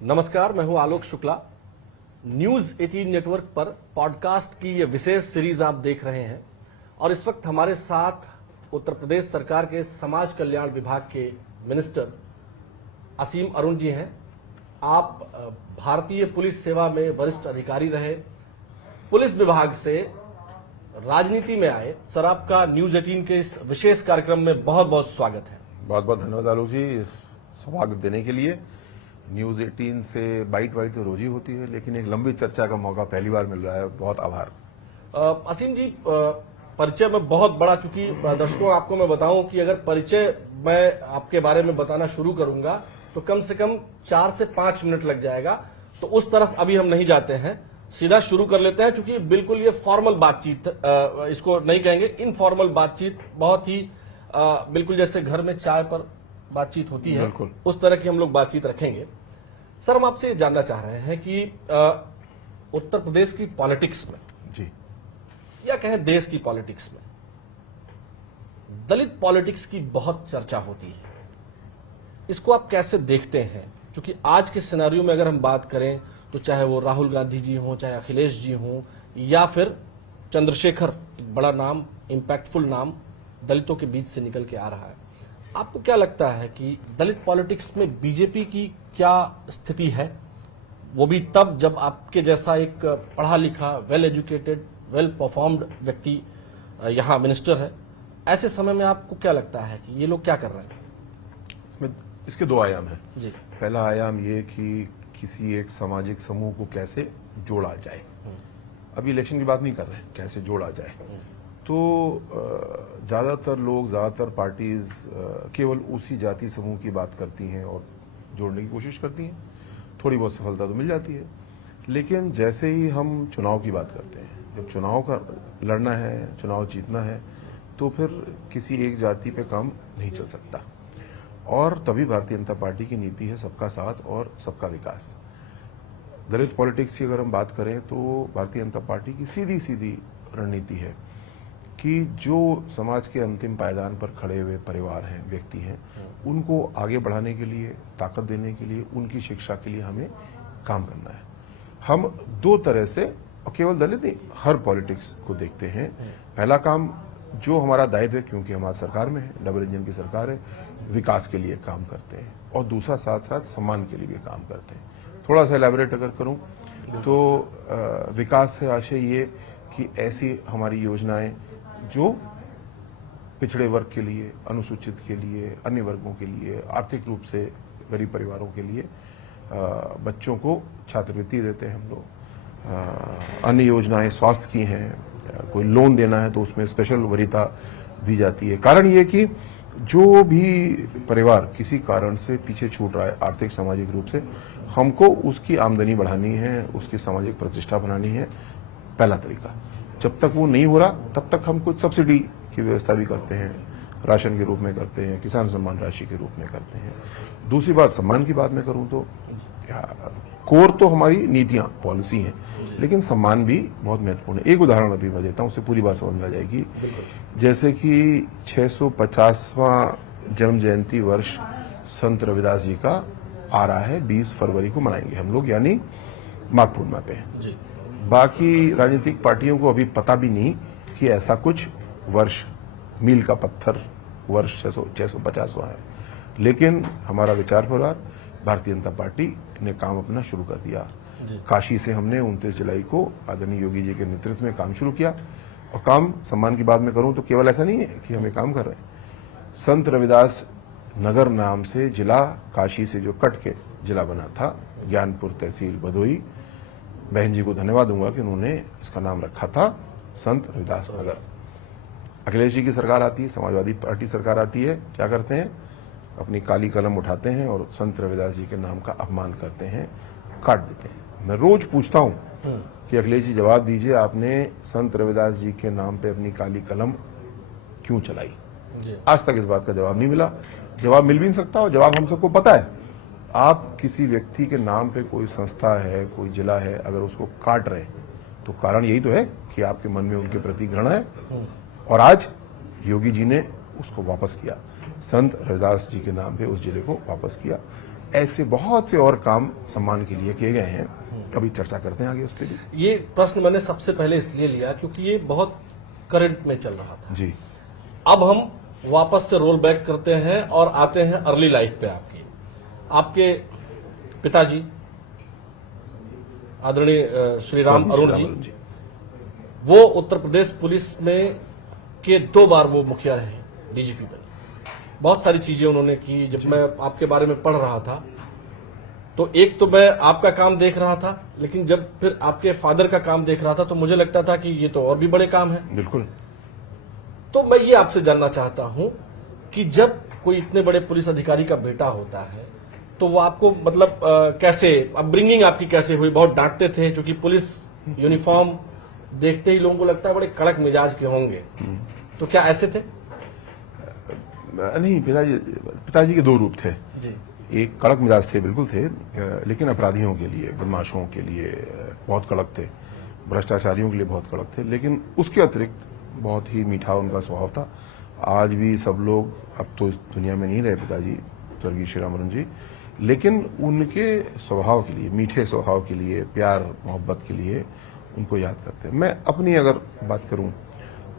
नमस्कार, मैं हूं आलोक शुक्ला। न्यूज 18 नेटवर्क पर पॉडकास्ट की ये विशेष सीरीज आप देख रहे हैं और इस वक्त हमारे साथ उत्तर प्रदेश सरकार के समाज कल्याण विभाग के मिनिस्टर असीम अरुण जी हैं। आप भारतीय पुलिस सेवा में वरिष्ठ अधिकारी रहे, पुलिस विभाग से राजनीति में आए। सर, आपका न्यूज 18 के इस विशेष कार्यक्रम में बहुत बहुत स्वागत है। बहुत बहुत धन्यवाद आलोक जी इस स्वागत देने के लिए। न्यूज 18 से बाइट तो रोज ही होती है, लेकिन एक लंबी चर्चा का मौका पहली बार मिल रहा है। बहुत आभार। असीम जी, परिचय में बहुत बड़ा, चूंकि दर्शकों आपको मैं बताऊं कि अगर परिचय मैं आपके बारे में बताना शुरू करूंगा तो कम से कम 4 से 5 मिनट लग जाएगा, तो उस तरफ अभी हम नहीं जाते हैं, सीधा शुरू कर लेते हैं। चूंकि बिल्कुल ये फॉर्मल बातचीत इसको नहीं कहेंगे, इनफॉर्मल बातचीत, बहुत ही बिल्कुल जैसे घर में चाय पर बातचीत होती है, उस तरह की हम लोग बातचीत रखेंगे। सर, हम आपसे ये जानना चाह रहे हैं कि उत्तर प्रदेश की पॉलिटिक्स में जी, या कहें देश की पॉलिटिक्स में दलित पॉलिटिक्स की बहुत चर्चा होती है। इसको आप कैसे देखते हैं? क्योंकि आज के सिनेरियो में अगर हम बात करें तो चाहे वो राहुल गांधी जी हों, चाहे अखिलेश जी हों, या फिर चंद्रशेखर, एक बड़ा नाम, इंपैक्टफुल नाम दलितों के बीच से निकल के आ रहा है। आपको क्या लगता है कि दलित पॉलिटिक्स में बीजेपी की क्या स्थिति है? वो भी तब जब आपके जैसा एक पढ़ा लिखा, वेल एजुकेटेड, वेल परफॉर्म्ड व्यक्ति यहाँ मिनिस्टर है। ऐसे समय में आपको क्या लगता है कि ये लोग क्या कर रहे हैं? इसके दो आयाम हैं जी। पहला आयाम ये कि किसी एक सामाजिक समूह को कैसे जोड़ा जाए। अभी इलेक्शन की बात नहीं कर रहे हैं, कैसे जोड़ा जाए। तो ज्यादातर लोग, ज्यादातर पार्टीज केवल उसी जाति समूह की बात करती हैं और जोड़ने की कोशिश करती हैं। थोड़ी बहुत सफलता तो मिल जाती है, लेकिन जैसे ही हम चुनाव की बात करते हैं, जब चुनाव का लड़ना है, चुनाव जीतना है, तो फिर किसी एक जाति पे काम नहीं चल सकता। और तभी भारतीय जनता पार्टी की नीति है सबका साथ और सबका विकास। दलित पॉलिटिक्स की अगर हम बात करें तो भारतीय जनता पार्टी की सीधी सीधी रणनीति है कि जो समाज के अंतिम पायदान पर खड़े हुए परिवार हैं, व्यक्ति हैं, उनको आगे बढ़ाने के लिए, ताकत देने के लिए, उनकी शिक्षा के लिए हमें काम करना है। हम दो तरह से, और केवल दलित नहीं, हर पॉलिटिक्स को देखते हैं। पहला काम जो हमारा दायित्व है, क्योंकि हमारी सरकार में है, डबल इंजन की सरकार है, विकास के लिए काम करते हैं, और दूसरा साथ साथ सम्मान के लिए भी काम करते हैं। थोड़ा सा एलैबोरेट अगर करूं तो विकास से आशय ये कि ऐसी हमारी योजनाएं जो पिछड़े वर्ग के लिए, अनुसूचित के लिए, अन्य वर्गों के लिए, आर्थिक रूप से गरीब परिवारों के लिए, बच्चों को छात्रवृत्ति देते हैं हम लोग। अन्य योजनाएं स्वास्थ्य की हैं, कोई लोन देना है तो उसमें स्पेशल वरीयता दी जाती है। कारण ये कि जो भी परिवार किसी कारण से पीछे छूट रहा है आर्थिक सामाजिक रूप से, हमको उसकी आमदनी बढ़ानी है, उसकी सामाजिक प्रतिष्ठा बनानी है। पहला तरीका। जब तक वो नहीं हो रहा तब तक हम कुछ सब्सिडी की व्यवस्था भी करते हैं, राशन के रूप में करते हैं, किसान सम्मान राशि के रूप में करते हैं। दूसरी बात, सम्मान की बात मैं करूं तो कोर तो हमारी नीतियां, पॉलिसी हैं, लेकिन सम्मान भी बहुत महत्वपूर्ण है। एक उदाहरण अभी मैं देता हूं, उससे पूरी बात समझ में आ जाएगी। जैसे कि 650वां जन्म जयंती वर्ष संत रविदास जी का आ रहा है, 20 फरवरी को मनाएंगे हम लोग, यानी माघ पूर्णिमा पे। बाकी राजनीतिक पार्टियों को अभी पता भी नहीं कि ऐसा कुछ वर्ष, मील का पत्थर वर्ष 650वां है। लेकिन हमारा विचार परिवार भारतीय जनता पार्टी ने काम अपना शुरू कर दिया। काशी से हमने 29 जुलाई को आदरणीय योगी जी के नेतृत्व में काम शुरू किया। और काम, सम्मान की बात में करूं तो केवल ऐसा नहीं है कि हमें काम कर रहे हैं। संत रविदास नगर नाम से जिला काशी से जो कट के जिला बना था, ज्ञानपुर तहसील भदोई, बहन जी को धन्यवाद दूंगा कि उन्होंने इसका नाम रखा था संत रविदास नगर। अखिलेश जी की सरकार आती है, समाजवादी पार्टी सरकार आती है, क्या करते हैं? अपनी काली कलम उठाते हैं और संत रविदास जी के नाम का अपमान करते हैं, काट देते हैं। मैं रोज पूछता हूं कि अखिलेश जी जवाब दीजिए, आपने संत रविदास जी के नाम पे अपनी काली कलम क्यों चलाई? आज तक इस बात का जवाब नहीं मिला। जवाब मिल भी नहीं सकता, और जवाब हम सबको पता है। आप किसी व्यक्ति के नाम पे कोई संस्था है, कोई जिला है, अगर उसको काट रहे तो कारण यही तो है कि आपके मन में उनके प्रति घृणा है। और आज योगी जी ने उसको वापस किया, संत रविदास जी के नाम पे उस जिले को वापस किया। ऐसे बहुत से और काम सम्मान के लिए किए गए हैं, कभी चर्चा करते हैं आगे उस पर भी। ये प्रश्न मैंने सबसे पहले इसलिए लिया क्योंकि ये बहुत करंट में चल रहा था। जी, अब हम वापस से रोल बैक करते हैं और आते हैं अर्ली लाइफ पे। आपके पिताजी आदरणीय श्री राम अरुण जी, वो उत्तर प्रदेश पुलिस में के 2 बार वो मुखिया रहे, डीजीपी बने। बहुत सारी चीजें उन्होंने की। जब मैं आपके बारे में पढ़ रहा था तो एक तो मैं आपका काम देख रहा था, लेकिन जब फिर आपके फादर का काम देख रहा था तो मुझे लगता था कि ये तो और भी बड़े काम है। बिल्कुल। तो मैं ये आपसे जानना चाहता हूं कि जब कोई इतने बड़े पुलिस अधिकारी का बेटा होता है तो वो आपको मतलब कैसे अपब्रिंगिंग आपकी कैसे हुई? बहुत डांटते थे क्योंकि पुलिस यूनिफॉर्म देखते ही लोगों को लगता है बड़े कड़क मिजाज के होंगे, तो क्या ऐसे थे? नहीं, पिताजी के 2 रूप थे जी। एक कड़क मिजाज थे, बिल्कुल थे, लेकिन अपराधियों के लिए, बदमाशों के लिए बहुत कड़क थे, भ्रष्टाचारियों के लिए बहुत कड़क थे, लेकिन उसके अतिरिक्त बहुत ही मीठा उनका स्वभाव था। आज भी सब लोग, अब तो इस दुनिया में नहीं रहे पिताजी स्वर्गीय श्री राम अरुण जी, लेकिन उनके स्वभाव के लिए, मीठे स्वभाव के लिए, प्यार मोहब्बत के लिए उनको याद करते हैं। मैं अपनी अगर बात करूं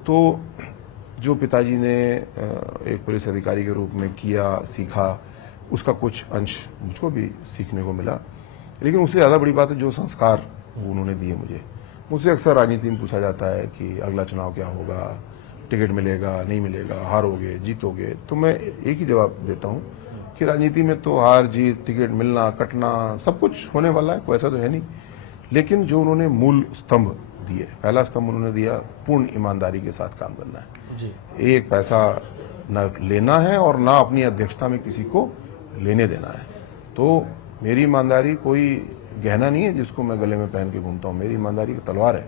तो जो पिताजी ने एक पुलिस अधिकारी के रूप में किया, सीखा, उसका कुछ अंश मुझको भी सीखने को मिला, लेकिन उससे ज़्यादा बड़ी बात है जो संस्कार उन्होंने दिए मुझे। मुझसे अक्सर राजनीति में पूछा जाता है कि अगला चुनाव क्या होगा, टिकट मिलेगा नहीं मिलेगा, हारोगे जीतोगे, तो मैं एक ही जवाब देता हूं कि राजनीति में तो हार जीत, टिकट मिलना कटना सब कुछ होने वाला है, कोई ऐसा तो है नहीं। लेकिन जो उन्होंने मूल स्तंभ दिए, पहला स्तंभ उन्होंने दिया पूर्ण ईमानदारी के साथ काम करना है जी। एक पैसा न लेना है और ना अपनी अध्यक्षता में किसी को लेने देना है। तो मेरी ईमानदारी कोई गहना नहीं है जिसको मैं गले में पहन के घूमता हूँ, मेरी ईमानदारी की तलवार है।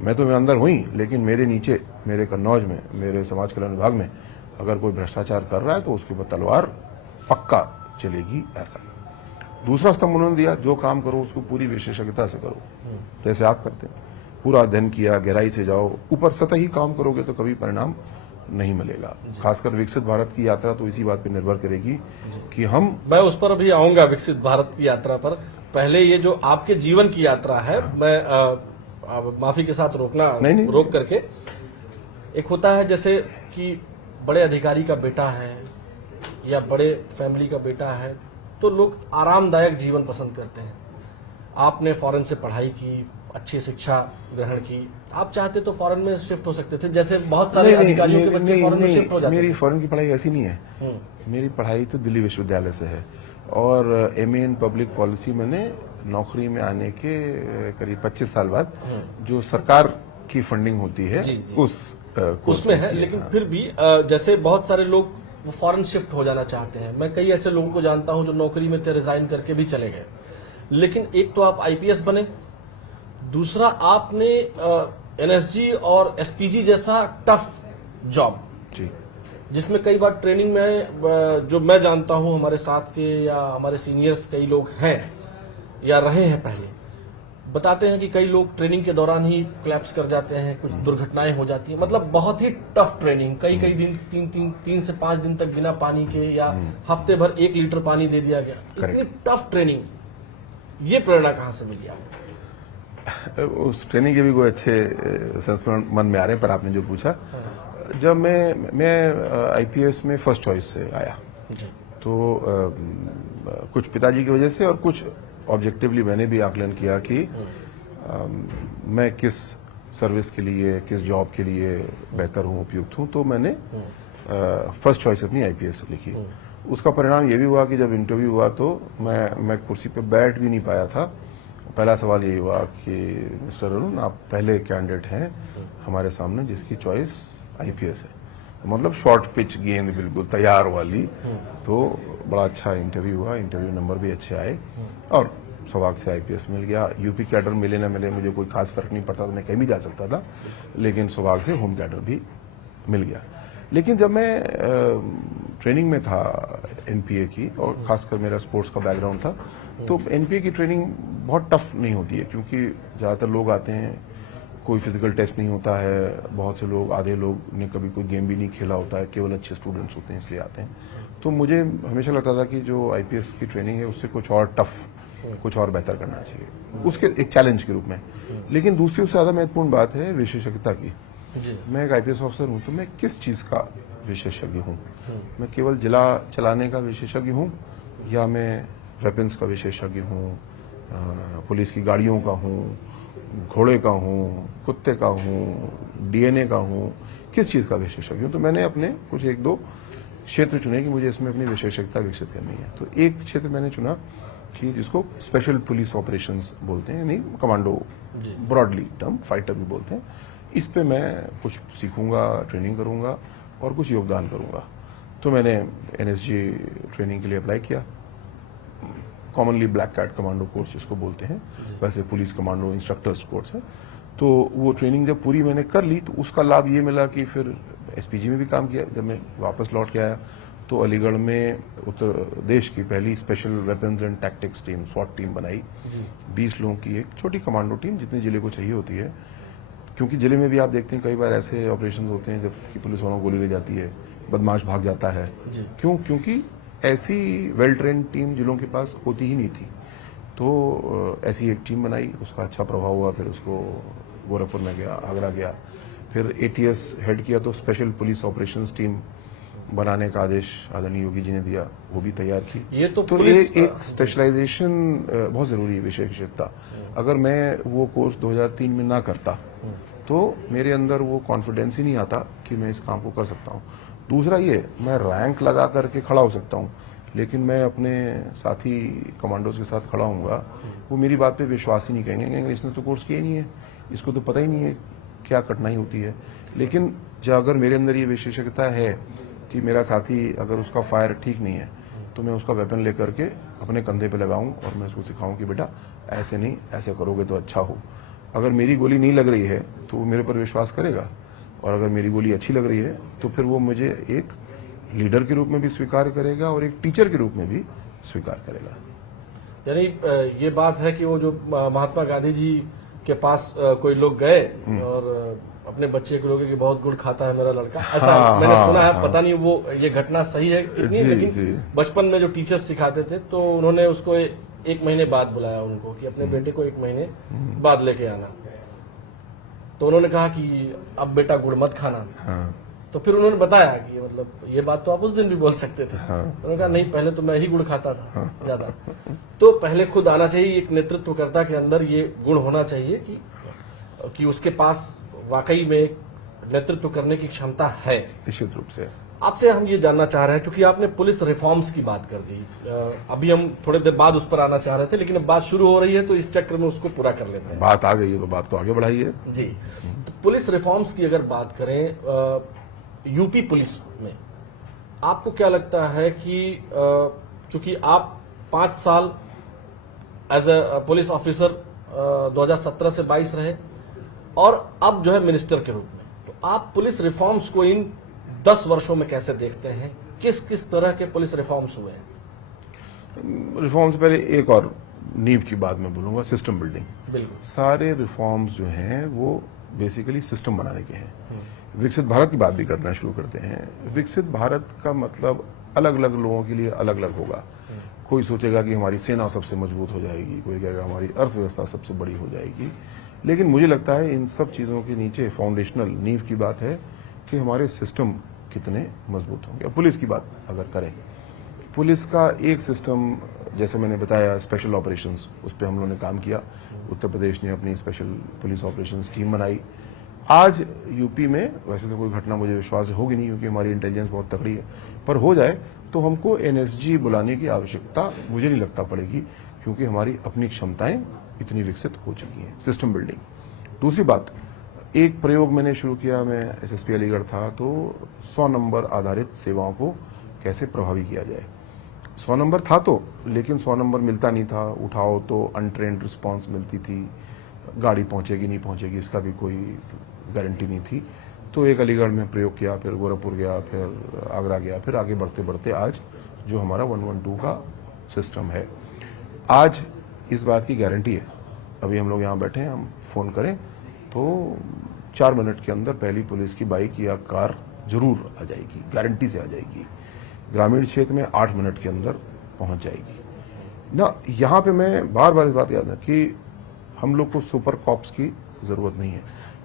मैं तो ईमानदार हुई, लेकिन मेरे नीचे, मेरे कन्नौज में, मेरे समाज कल्याण विभाग में अगर कोई भ्रष्टाचार कर रहा है तो उसके ऊपर तलवार पक्का चलेगी। ऐसा दूसरा स्तंभ उन्होंने दिया, जो काम करो उसको पूरी विशेषज्ञता से करो, जैसे आप करते हैं, पूरा अध्ययन किया, गहराई से जाओ, ऊपर सतही काम करोगे तो कभी परिणाम नहीं मिलेगा। खासकर विकसित भारत की यात्रा तो इसी बात पर निर्भर करेगी कि हम, मैं उस पर अभी आऊंगा, विकसित भारत की यात्रा पर। पहले ये जो आपके जीवन की यात्रा है, मैं माफी के साथ रोकना नहीं। रोक करके, एक होता है जैसे कि बड़े अधिकारी का बेटा है या बड़े फैमिली का बेटा है तो लोग आरामदायक जीवन पसंद करते हैं। आपने फॉरेन से पढ़ाई की, अच्छी शिक्षा ग्रहण की, आप चाहते तो फॉरेन में शिफ्ट हो सकते थे, जैसे बहुत सारे अधिकारियों के बच्चे फॉरेन में शिफ्ट हो जाते हैं। मेरी फॉरेन की पढ़ाई ऐसी नहीं है। मेरी पढ़ाई तो दिल्ली विश्वविद्यालय से है और एमए इन पब्लिक पॉलिसी मैंने नौकरी में आने के करीब 25 साल बाद जो सरकार की फंडिंग होती है उसमें है। लेकिन फिर भी जैसे बहुत सारे लोग वो फॉरेन शिफ्ट हो जाना चाहते हैं। मैं कई ऐसे लोगों को जानता हूं जो नौकरी में थे, रिजाइन करके भी चले गए। लेकिन एक तो आप आईपीएस बने, दूसरा आपने एनएसजी और एसपीजी जैसा टफ जॉब, जिसमें कई बार ट्रेनिंग में, जो मैं जानता हूं हमारे साथ के या हमारे सीनियर्स कई लोग हैं या रहे हैं पहले, बताते हैं कि कई लोग ट्रेनिंग के दौरान ही क्लैप्स कर जाते हैं, कुछ दुर्घटनाएं हो जाती हैं। मतलब बहुत ही टफ ट्रेनिंग, कई दिन 3 से 5 दिन तक बिना पानी के या हफ्ते भर 1 लीटर पानी दे दिया गया, इतनी टफ ट्रेनिंग, ये प्रेरणा कहां से मिली आपको? उस ट्रेनिंग के भी कोई अच्छे संस्मरण मन में आ रहे हैं, पर आपने जो पूछा, जब मैं आईपीएस में फर्स्ट चॉइस से आया तो कुछ पिताजी की वजह से और कुछ ऑब्जेक्टिवली मैंने भी आकलन किया कि मैं किस सर्विस के लिए, किस जॉब के लिए बेहतर हूँ, उपयुक्त हूँ, तो मैंने फर्स्ट चॉइस अपनी आईपीएस लिखी। उसका परिणाम ये भी हुआ कि जब इंटरव्यू हुआ तो मैं कुर्सी पे बैठ भी नहीं पाया था। पहला सवाल यही हुआ कि मिस्टर अरुण, आप पहले कैंडिडेट हैं हमारे सामने जिसकी चॉइस आईपीएस है, मतलब शॉर्ट पिच गेंद बिल्कुल तैयार वाली। तो बड़ा अच्छा इंटरव्यू हुआ, इंटरव्यू नंबर भी अच्छे आए और सौभाग्य से आईपीएस मिल गया। यूपी कैडर मिले ना मिले मुझे कोई खास फर्क नहीं पड़ता था, मैं कहीं भी जा सकता था, लेकिन सौभाग्य से होम कैडर भी मिल गया। लेकिन जब मैं ट्रेनिंग में था एनपीए की, और खासकर मेरा स्पोर्ट्स का बैकग्राउंड था, तो एनपीए की ट्रेनिंग बहुत टफ नहीं होती है, क्योंकि ज़्यादातर लोग आते हैं, कोई फिजिकल टेस्ट नहीं होता है, बहुत से लोग, आधे लोग ने कभी कोई गेम भी नहीं खेला होता है, केवल अच्छे स्टूडेंट्स होते हैं इसलिए आते हैं। तो मुझे हमेशा लगता था कि जो आईपीएस की ट्रेनिंग है उससे कुछ और टफ, कुछ और बेहतर करना चाहिए, उसके एक चैलेंज के रूप में। लेकिन दूसरी उससे ज्यादा महत्वपूर्ण बात है विशेषज्ञता की। जी। मैं एक आईपीएस ऑफिसर हूं तो मैं किस चीज का विशेषज्ञ हूं? मैं केवल जिला चलाने का विशेषज्ञ हूं, या मैं वेपन्स का विशेषज्ञ हूं, पुलिस की गाड़ियों का हूं, घोड़े का हूं, कुत्ते का हूं, डीएनए का हूं, किस चीज का विशेषज्ञ हूं? तो मैंने अपने कुछ एक दो क्षेत्र चुने कि मुझे इसमें अपनी विशेषज्ञता विकसित करनी है। तो एक क्षेत्र मैंने चुना कि जिसको स्पेशल पुलिस ऑपरेशंस बोलते हैं, यानी कमांडो, ब्रॉडली टर्म, फाइटर भी बोलते हैं। इस पे मैं कुछ सीखूंगा, ट्रेनिंग करूंगा और कुछ योगदान करूंगा। तो मैंने एनएसजी ट्रेनिंग के लिए अप्लाई किया। Commonly black cat commando course जिसको बोलते हैं, वैसे पुलिस कमांडो इंस्ट्रक्टर्स कोर्स है। तो वो ट्रेनिंग जब पूरी मैंने कर ली तो उसका लाभ ये मिला कि फिर एसपीजी में भी काम किया। जब मैं वापस लौट के आया तो अलीगढ़ में उत्तर प्रदेश की पहली special weapons and tactics team, स्वॉट टीम बनाई। 20 लोगों की एक छोटी कमांडो टीम, जितनी जिले को चाहिए होती है। क्योंकि जिले में भी आप देखते हैं कई बार ऐसे ऑपरेशन होते हैं जब कि पुलिस वालों को गोली ले जाती है, बदमाश भाग जाता है। क्यों? क्योंकि ऐसी वेल ट्रेन टीम जिलों के पास होती ही नहीं थी। तो ऐसी एक टीम बनाई, उसका अच्छा प्रभाव हुआ। फिर उसको गोरखपुर में गया, आगरा गया, फिर एटीएस हेड किया तो स्पेशल पुलिस ऑपरेशंस टीम बनाने का आदेश आदरणीय योगी जी ने दिया, वो भी तैयार की। ये तो एक स्पेशलाइजेशन बहुत जरूरी है, विशेषज्ञता। अगर मैं वो कोर्स 2003 में ना करता तो मेरे अंदर वो कॉन्फिडेंस ही नहीं आता कि मैं इस काम को कर सकता हूँ। दूसरा ये, मैं रैंक लगा करके खड़ा हो सकता हूँ, लेकिन मैं अपने साथी कमांडोज के साथ खड़ा हूँगा, वो मेरी बात पे विश्वास ही नहीं कहेंगे, इसने तो कोर्स किया ही नहीं है, इसको तो पता ही नहीं है क्या कठिनाई होती है। लेकिन जो अगर मेरे अंदर ये विशेषज्ञता है कि मेरा साथी अगर उसका फायर ठीक नहीं है तो मैं उसका वेपन लेकर के अपने कंधे पे लगाऊं और मैं उसको सिखाऊं कि बेटा ऐसे नहीं, ऐसे करोगे तो अच्छा हो। अगर मेरी गोली नहीं लग रही है तो वो मेरे पर विश्वास करेगा, और अगर मेरी गोली अच्छी लग रही है तो फिर वो मुझे एक लीडर के रूप में भी स्वीकार करेगा और एक टीचर के रूप में भी स्वीकार करेगा। यानी ये बात है कि वो जो महात्मा गांधी जी के पास कोई लोग गए और अपने बच्चे को लोगे कि बहुत गुड़ खाता है मेरा लड़का, ऐसा मैंने सुना है। पता नहीं वो ये घटना सही है कितनी, लेकिन बचपन में जो टीचर्स सिखाते थे तो उन्होंने उसको एक महीने बाद बुलाया उनको कि अपने बेटे को 1 महीने बाद लेके आना। तो उन्होंने कहा कि अब बेटा गुड़ मत खाना। तो फिर उन्होंने बताया कि मतलब ये बात तो आप उस दिन भी बोल सकते थे। उन्होंने कहा नहीं, पहले तो मैं ही गुड़ खाता था ज्यादा। तो पहले खुद आना चाहिए, एक नेतृत्वकर्ता के अंदर ये गुण होना चाहिए कि उसके पास वाकई में नेतृत्व करने की क्षमता है। निश्चित रूप से आपसे हम ये जानना चाह रहे हैं, क्योंकि आपने पुलिस रिफॉर्म्स की बात कर दी, अभी हम थोड़ी देर बाद उस पर आना चाह रहे थे, लेकिन अब बात शुरू हो रही है तो इस चक्र में उसको पूरा कर लेते हैं। बात आ गई है तो बात को आगे बढ़ाइए जी। तो पुलिस रिफॉर्म्स की अगर बात करें, यूपी पुलिस में आपको क्या लगता है कि चूंकि आप 5 साल एज ए पुलिस ऑफिसर 2017 से 22 रहे और अब जो है मिनिस्टर के रूप में, तो आप पुलिस रिफॉर्म्स को इन 10 वर्षों में कैसे देखते हैं? किस किस तरह के पुलिस रिफॉर्म्स हुए हैं? रिफॉर्म से पहले एक और नींव की बात मैं बोलूंगा, सिस्टम बिल्डिंग। बिल्कुल। सारे रिफॉर्म्स जो हैं वो बेसिकली सिस्टम बनाने के हैं। विकसित भारत की बात भी करना शुरू करते हैं। विकसित भारत का मतलब अलग अलग लोगों के लिए अलग अलग होगा। कोई सोचेगा कि हमारी सेना सबसे मजबूत हो जाएगी, कोई कहेगा हमारी अर्थव्यवस्था सबसे बड़ी हो जाएगी। लेकिन मुझे लगता है इन सब चीजों के नीचे फाउंडेशनल नींव की बात है कि हमारे सिस्टम कितने मजबूत होंगे। पुलिस की बात अगर करें, पुलिस का एक सिस्टम, जैसे मैंने बताया स्पेशल ऑपरेशंस, उस पर हम लोगों ने काम किया। उत्तर प्रदेश ने अपनी स्पेशल पुलिस ऑपरेशंस टीम बनाई। आज यूपी में वैसे तो कोई घटना मुझे विश्वास होगी नहीं, क्योंकि हमारी इंटेलिजेंस बहुत तगड़ी है, पर हो जाए तो हमको एनएसजी बुलाने की आवश्यकता मुझे नहीं लगता पड़ेगी, क्योंकि हमारी अपनी क्षमताएं इतनी विकसित हो चुकी हैं। System building. दूसरी बात, एक प्रयोग मैंने शुरू किया, मैं एसएसपी अलीगढ़ था, तो 100 नंबर आधारित सेवाओं को कैसे प्रभावी किया जाए। 100 नंबर था तो, लेकिन 100 नंबर मिलता नहीं था। उठाओ तो अनट्रेन्ड रिस्पांस मिलती थी, गाड़ी पहुंचेगी नहीं पहुंचेगी इसका भी कोई गारंटी नहीं थी। तो एक अलीगढ़ में प्रयोग किया, फिर गोरखपुर गया, फिर आगरा गया, फिर आगे बढ़ते बढ़ते आज जो हमारा 112 का सिस्टम है, आज इस बात की गारंटी है। अभी हम लोग यहाँ बैठे हैं, हम फोन करें तो 4 मिनट के अंदर पहली पुलिस की बाइक या कार जरूर आ जाएगी, गारंटी से आ जाएगी। ग्रामीण क्षेत्र में 8 मिनट के अंदर पहुंच जाएगी ना। यहाँ पे मैं बार बार इस बात याद है कि हम लोग को सुपर कॉप्स की जरूरत नहीं है,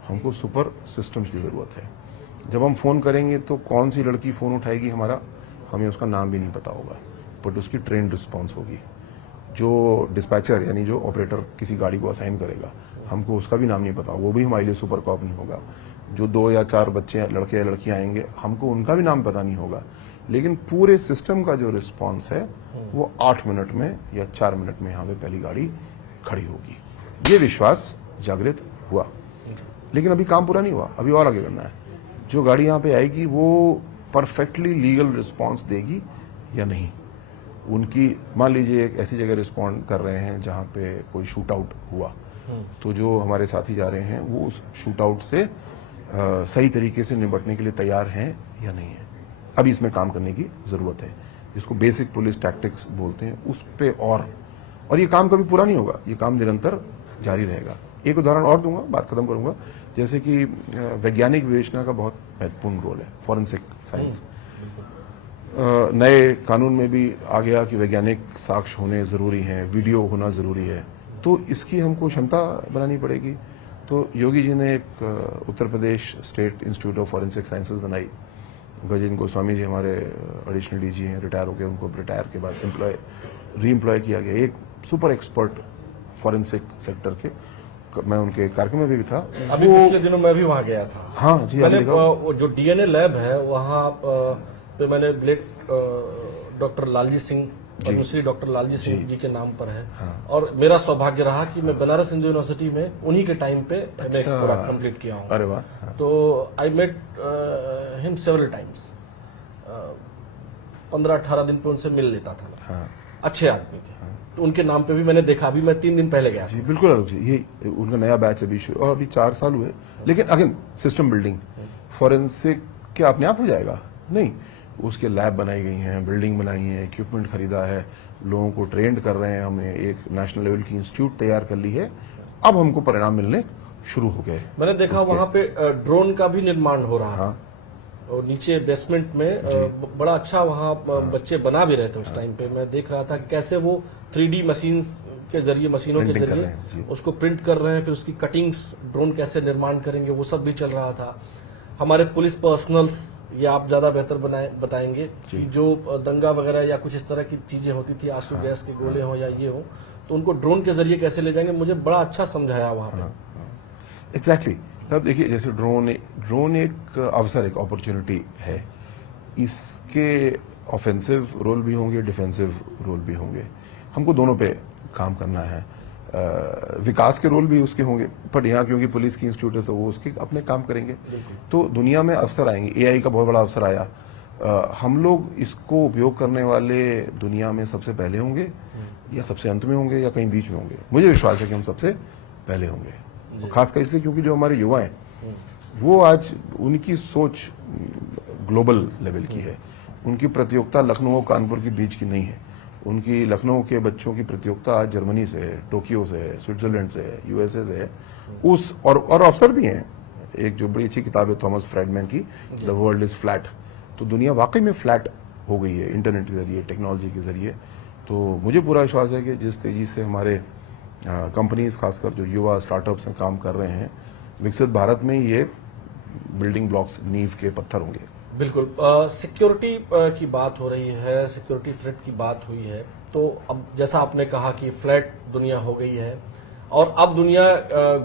हमको सुपर सिस्टम्स की जरूरत है। जब हम फोन करेंगे तो कौन सी लड़की फोन उठाएगी हमारा, हमें उसका नाम भी नहीं पता होगा, बट उसकी ट्रेन रिस्पॉन्स होगी। जो डिस्पैचर यानी जो ऑपरेटर किसी गाड़ी को असाइन करेगा, हमको उसका भी नाम नहीं पता, वो भी हमारे लिए सुपर कॉप नहीं होगा। जो 2 या 4 बच्चे लड़के या लड़कियां आएंगे, हमको उनका भी नाम पता नहीं होगा, लेकिन पूरे सिस्टम का जो रिस्पॉन्स है वो 8 मिनट में या 4 मिनट में यहाँ पे पहली गाड़ी खड़ी होगी। ये विश्वास जागृत हुआ, लेकिन अभी काम पूरा नहीं हुआ, अभी और आगे करना है। जो गाड़ी यहाँ पे आएगी वो परफेक्टली लीगल रिस्पॉन्स देगी या नहीं। उनकी मान लीजिए एक ऐसी जगह रिस्पॉन्ड कर रहे हैं जहाँ पे कोई शूट आउट हुआ, तो जो हमारे साथी जा रहे हैं वो उस शूट आउट से सही तरीके से निपटने के लिए तैयार हैं या नहीं है। अभी इसमें काम करने की जरूरत है, जिसको बेसिक पुलिस टैक्टिक्स बोलते हैं, उस पे और ये काम कभी पूरा नहीं होगा, ये काम निरंतर जारी रहेगा। एक उदाहरण और दूंगा, बात खत्म करूंगा। जैसे कि वैज्ञानिक विवेचना का बहुत महत्वपूर्ण रोल है, फॉरेंसिक साइंस। नए कानून में भी आ गया कि वैज्ञानिक साक्ष्य होने जरूरी हैं, वीडियो होना जरूरी है, तो इसकी हमको क्षमता बनानी पड़ेगी। तो योगी जी ने एक Uttar Pradesh state institute of forensic sciences बनाई। गजेंद्र गोस्वामी जी हमारे एडिशनल डीजी हैं, रिटायर हो गए, उनको रिटायर के बाद री एम्प्लॉय किया गया। एक सुपर एक्सपर्ट फॉरेंसिक सेक्टर के, मैं उनके कार्यक्रम में भी था। अभी पिछले दिनों मैं भी वहां गया था। हाँ जी, मैंने जो डीएनए लैब है वहां पे मैंने डॉक्टर लालजी सिंह, पद्मश्री डॉक्टर लालजी सिंह जी के नाम पर है। हाँ। और मेरा सौभाग्य रहा कि मैं बनारस हिंदू यूनिवर्सिटी में उन्हीं के टाइम पे मैं पूरा कंप्लीट किया हूँ। अरे वाह। हाँ। तो I met him several times, 15-18 दिन पे उनसे मिल लेता था। हाँ। अच्छे आदमी थे। हाँ। तो उनके नाम पे भी मैंने देखा, अभी मैं 3 दिन पहले गया जी। बिल्कुल अरुण जी, ये उनका नया बैच अभी और अभी 4 साल हुए, लेकिन अगेन सिस्टम बिल्डिंग। फॉरेंसिक क्या अपने आप हो जाएगा? नहीं, उसके लैब बनाई गई हैं, बिल्डिंग बनाई है, इक्विपमेंट खरीदा है, लोगों को ट्रेंड कर रहे हैं, हमने एक नेशनल लेवल की इंस्टीट्यूट तैयार कर ली है। अब हमको परिणाम मिलने शुरू हो गए। मैंने देखा वहां पे ड्रोन का भी निर्माण हो रहा था। और नीचे बेसमेंट में बड़ा अच्छा वहाँ बच्चे बना भी रहे थे उस टाइम पे। मैं देख रहा था कैसे वो 3D मशीन्स के जरिए, मशीनों के जरिए उसको प्रिंट कर रहे हैं, फिर उसकी कटिंग्स ड्रोन कैसे निर्माण करेंगे वो सब भी चल रहा था। हमारे पुलिस पर्सनल्स, ये आप ज्यादा बेहतर बताएंगे कि जो दंगा वगैरह या कुछ इस तरह की चीजें होती थी, आंसू गैस के गोले हो या ये हो, तो उनको ड्रोन के जरिए कैसे ले जाएंगे, मुझे बड़ा अच्छा समझाया वहां पे। एग्जैक्टली। तब देखिए, जैसे ड्रोन एक अवसर, एक अपॉर्चुनिटी है। इसके ऑफेंसिव रोल भी होंगे, डिफेंसिव रोल भी होंगे, हमको दोनों पे काम करना है। विकास के रोल भी उसके होंगे, पर यहाँ क्योंकि पुलिस की इंस्टीट्यूट है तो वो उसके अपने काम करेंगे। तो दुनिया में अवसर आएंगे, एआई का बहुत बड़ा अवसर आया। हम लोग इसको उपयोग करने वाले दुनिया में सबसे पहले होंगे या सबसे अंत में होंगे या कहीं बीच में होंगे। मुझे विश्वास है कि हम सबसे पहले होंगे, खासकर इसलिए क्योंकि जो हमारे युवा हैं वो आज, उनकी सोच ग्लोबल लेवल की है। उनकी प्रतियोगिता लखनऊ और कानपुर के बीच की नहीं है। उनकी लखनऊ के बच्चों की प्रतियोगिता आज जर्मनी से है, टोक्यो से है, स्विट्जरलैंड से है, यूएसए से है। और अवसर भी हैं। एक जो बड़ी अच्छी किताब है थॉमस फ्रेडमैन की, द वर्ल्ड इज फ्लैट। तो दुनिया वाकई में फ्लैट हो गई है इंटरनेट के जरिए, टेक्नोलॉजी के जरिए। तो मुझे पूरा विश्वास है कि जिस तेजी से हमारे कंपनीज, खासकर जो युवा स्टार्टअप्स हैं काम कर रहे हैं, विकसित भारत में ये बिल्डिंग ब्लॉक्स, नींव के पत्थर होंगे। बिल्कुल। सिक्योरिटी की बात हो रही है, सिक्योरिटी थ्रेट की बात हुई है, तो अब जैसा आपने कहा कि फ्लैट दुनिया हो गई है और अब दुनिया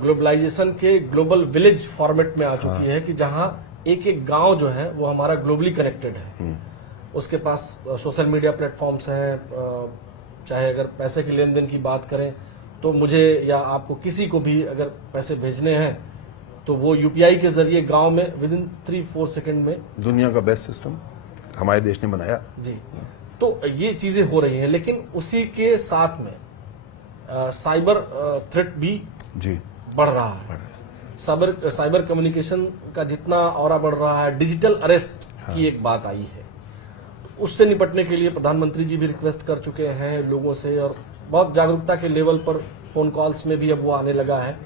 ग्लोबलाइजेशन के ग्लोबल विलेज फॉर्मेट में आ चुकी है कि जहां एक एक गांव जो है वो हमारा ग्लोबली कनेक्टेड है। उसके पास सोशल मीडिया प्लेटफॉर्म्स हैं, चाहे अगर पैसे के लेन देन की बात करें तो मुझे या आपको किसी को भी अगर पैसे भेजने हैं तो वो यूपीआई के जरिए गांव में विद इन 3-4 सेकंड में। दुनिया का बेस्ट सिस्टम हमारे देश ने बनाया जी। तो ये चीजें हो रही हैं, लेकिन उसी के साथ में साइबर थ्रेट भी जी बढ़ रहा है। साइबर कम्युनिकेशन का जितना ऑरा बढ़ रहा है, डिजिटल अरेस्ट की एक बात आई है, उससे निपटने के लिए प्रधानमंत्री जी भी रिक्वेस्ट कर चुके हैं लोगों से, और बहुत जागरूकता के लेवल पर फोन कॉल्स में भी अब वो आने लगा है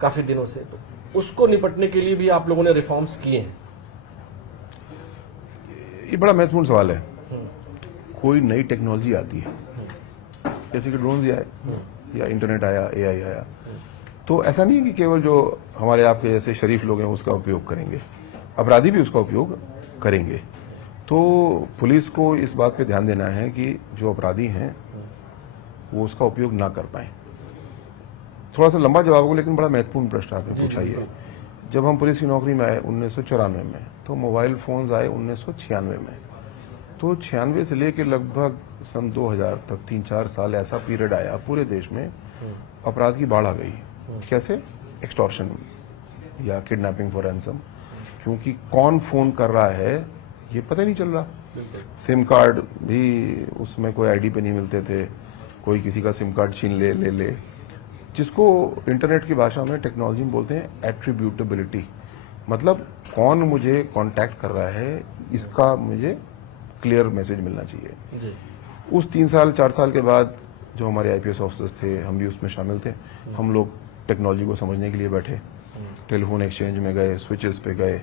काफी दिनों से। तो उसको निपटने के लिए भी आप लोगों ने रिफॉर्म्स किए हैं। ये बड़ा महत्वपूर्ण सवाल है। कोई नई टेक्नोलॉजी आती है, जैसे कि ड्रोन आए या इंटरनेट आया, एआई आया, तो ऐसा नहीं है कि केवल जो हमारे आपके जैसे शरीफ लोग हैं उसका उपयोग करेंगे, अपराधी भी उसका उपयोग करेंगे। तो पुलिस को इस बात पे ध्यान देना है कि जो अपराधी हैं वो उसका उपयोग ना कर पाए। थोड़ा सा लंबा जवाब होगा लेकिन बड़ा महत्वपूर्ण प्रश्न आपने पूछा ही है। जब हम पुलिस की नौकरी में आए 1994 में, तो मोबाइल फोन्स आए 1996 में। तो 96 से लेकर लगभग सन 2000 तक 3-4 साल ऐसा पीरियड आया, पूरे देश में अपराध की बाढ़ आ गई। कैसे? एक्सटॉर्शन या किडनैपिंग फॉर रैंसम, क्योंकि कौन फोन कर रहा है ये पता ही नहीं चल रहा। सिम कार्ड भी उसमें कोई आईडी पे नहीं मिलते थे, कोई किसी का सिम कार्ड छीन ले, जिसको इंटरनेट की भाषा में टेक्नोलॉजी में बोलते हैं एट्रीब्यूटेबिलिटी, मतलब कौन मुझे कांटेक्ट कर रहा है इसका मुझे क्लियर मैसेज मिलना चाहिए। जी। उस 3-4 साल के बाद जो हमारे आईपीएस ऑफिसर्स थे, हम भी उसमें शामिल थे, हम लोग टेक्नोलॉजी को समझने के लिए बैठे, टेलीफोन एक्सचेंज में गए, स्विचेस पे गए,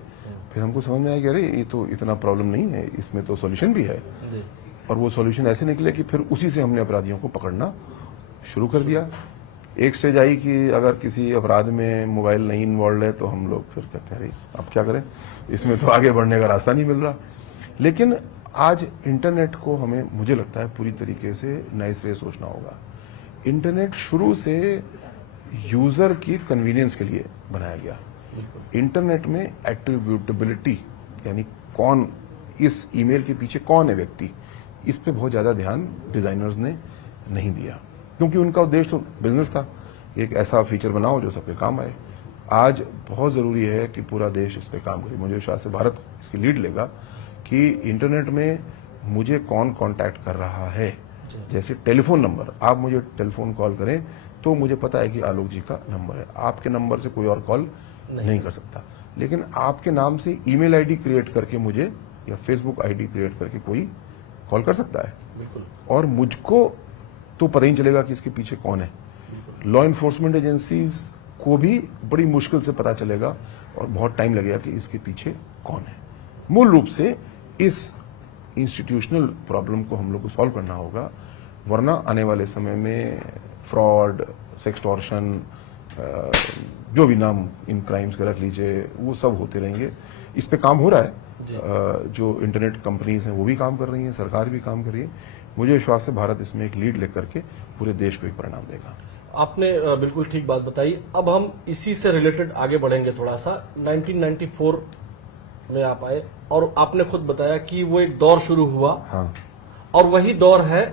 फिर हमको समझ में आया कि अरे ये तो इतना प्रॉब्लम नहीं है, इसमें तो सॉल्यूशन भी है। जी। और वो सॉल्यूशन ऐसे निकले कि फिर उसी से हमने अपराधियों को पकड़ना शुरू कर दिया। एक स्टेज आई कि अगर किसी अपराध में मोबाइल नहीं इन्वॉल्व है तो हम लोग फिर कहते हैं अरे अब क्या करें, इसमें तो आगे बढ़ने का रास्ता नहीं मिल रहा। लेकिन आज इंटरनेट को हमें, मुझे लगता है, पूरी तरीके से नए सिरे से सोचना होगा। इंटरनेट शुरू से यूजर की कन्वीनियंस के लिए बनाया गया। इंटरनेट में एट्रीब्यूटेबिलिटी यानी कौन, इस ईमेल के पीछे कौन है व्यक्ति, इस पे बहुत ज्यादा ध्यान डिजाइनर्स ने नहीं दिया, क्योंकि उनका उद्देश्य तो बिजनेस था, एक ऐसा फीचर बनाओ जो सबके काम आए। आज बहुत जरूरी है कि पूरा देश इस पे काम करे। मुझे विश्वास है भारत इसकी लीड लेगा कि इंटरनेट में मुझे कौन कांटेक्ट कर रहा है। जैसे टेलीफोन नंबर, आप मुझे टेलीफोन कॉल करें तो मुझे पता है कि आलोक जी का नंबर है, आपके नंबर से कोई और कॉल नहीं कर सकता। लेकिन आपके नाम से ईमेल आईडी क्रिएट करके मुझे, या फेसबुक आईडी क्रिएट करके कोई कॉल कर सकता है, बिल्कुल। और मुझको तो पता ही नहीं चलेगा कि इसके पीछे कौन है। लॉ इन्फोर्समेंट एजेंसीज को भी बड़ी मुश्किल से पता चलेगा और बहुत टाइम लगेगा कि इसके पीछे कौन है। मूल रूप से इस इंस्टीट्यूशनल प्रॉब्लम को हम लोग को सॉल्व करना होगा, वरना आने वाले समय में फ्रॉड, सेक्सटॉर्शन, जो भी नाम इन क्राइम्स के रख लीजिए, वो सब होते रहेंगे। इस पे काम हो रहा है, जो इंटरनेट कंपनीज हैं वो भी काम कर रही हैं, सरकार भी काम कर रही है। मुझे विश्वास है भारत इसमें एक लीड लेकर के पूरे देश को एक परिणाम देगा। आपने बिल्कुल ठीक बात बताई। अब हम इसी से रिलेटेड आगे बढ़ेंगे थोड़ा सा। 1994 में आप आए और आपने खुद बताया कि वो एक दौर शुरू हुआ। हाँ। और वही दौर है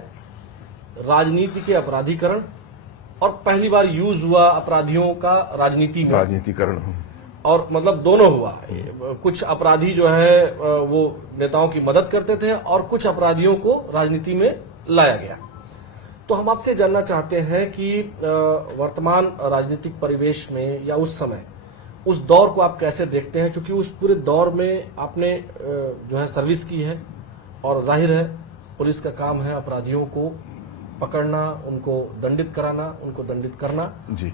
राजनीति के अपराधीकरण, और पहली बार यूज हुआ अपराधियों का राजनीति में, राजनीतिकरण। और मतलब दोनों हुआ। कुछ अपराधी जो है वो नेताओं की मदद करते थे और कुछ अपराधियों को राजनीति में लाया गया। तो हम आपसे जानना चाहते हैं कि वर्तमान राजनीतिक परिवेश में या उस समय, उस दौर को आप कैसे देखते हैं, क्योंकि उस पूरे दौर में आपने जो है सर्विस की है, और जाहिर है पुलिस का काम है अपराधियों को पकड़ना, उनको दंडित कराना, उनको दंडित करना। जी।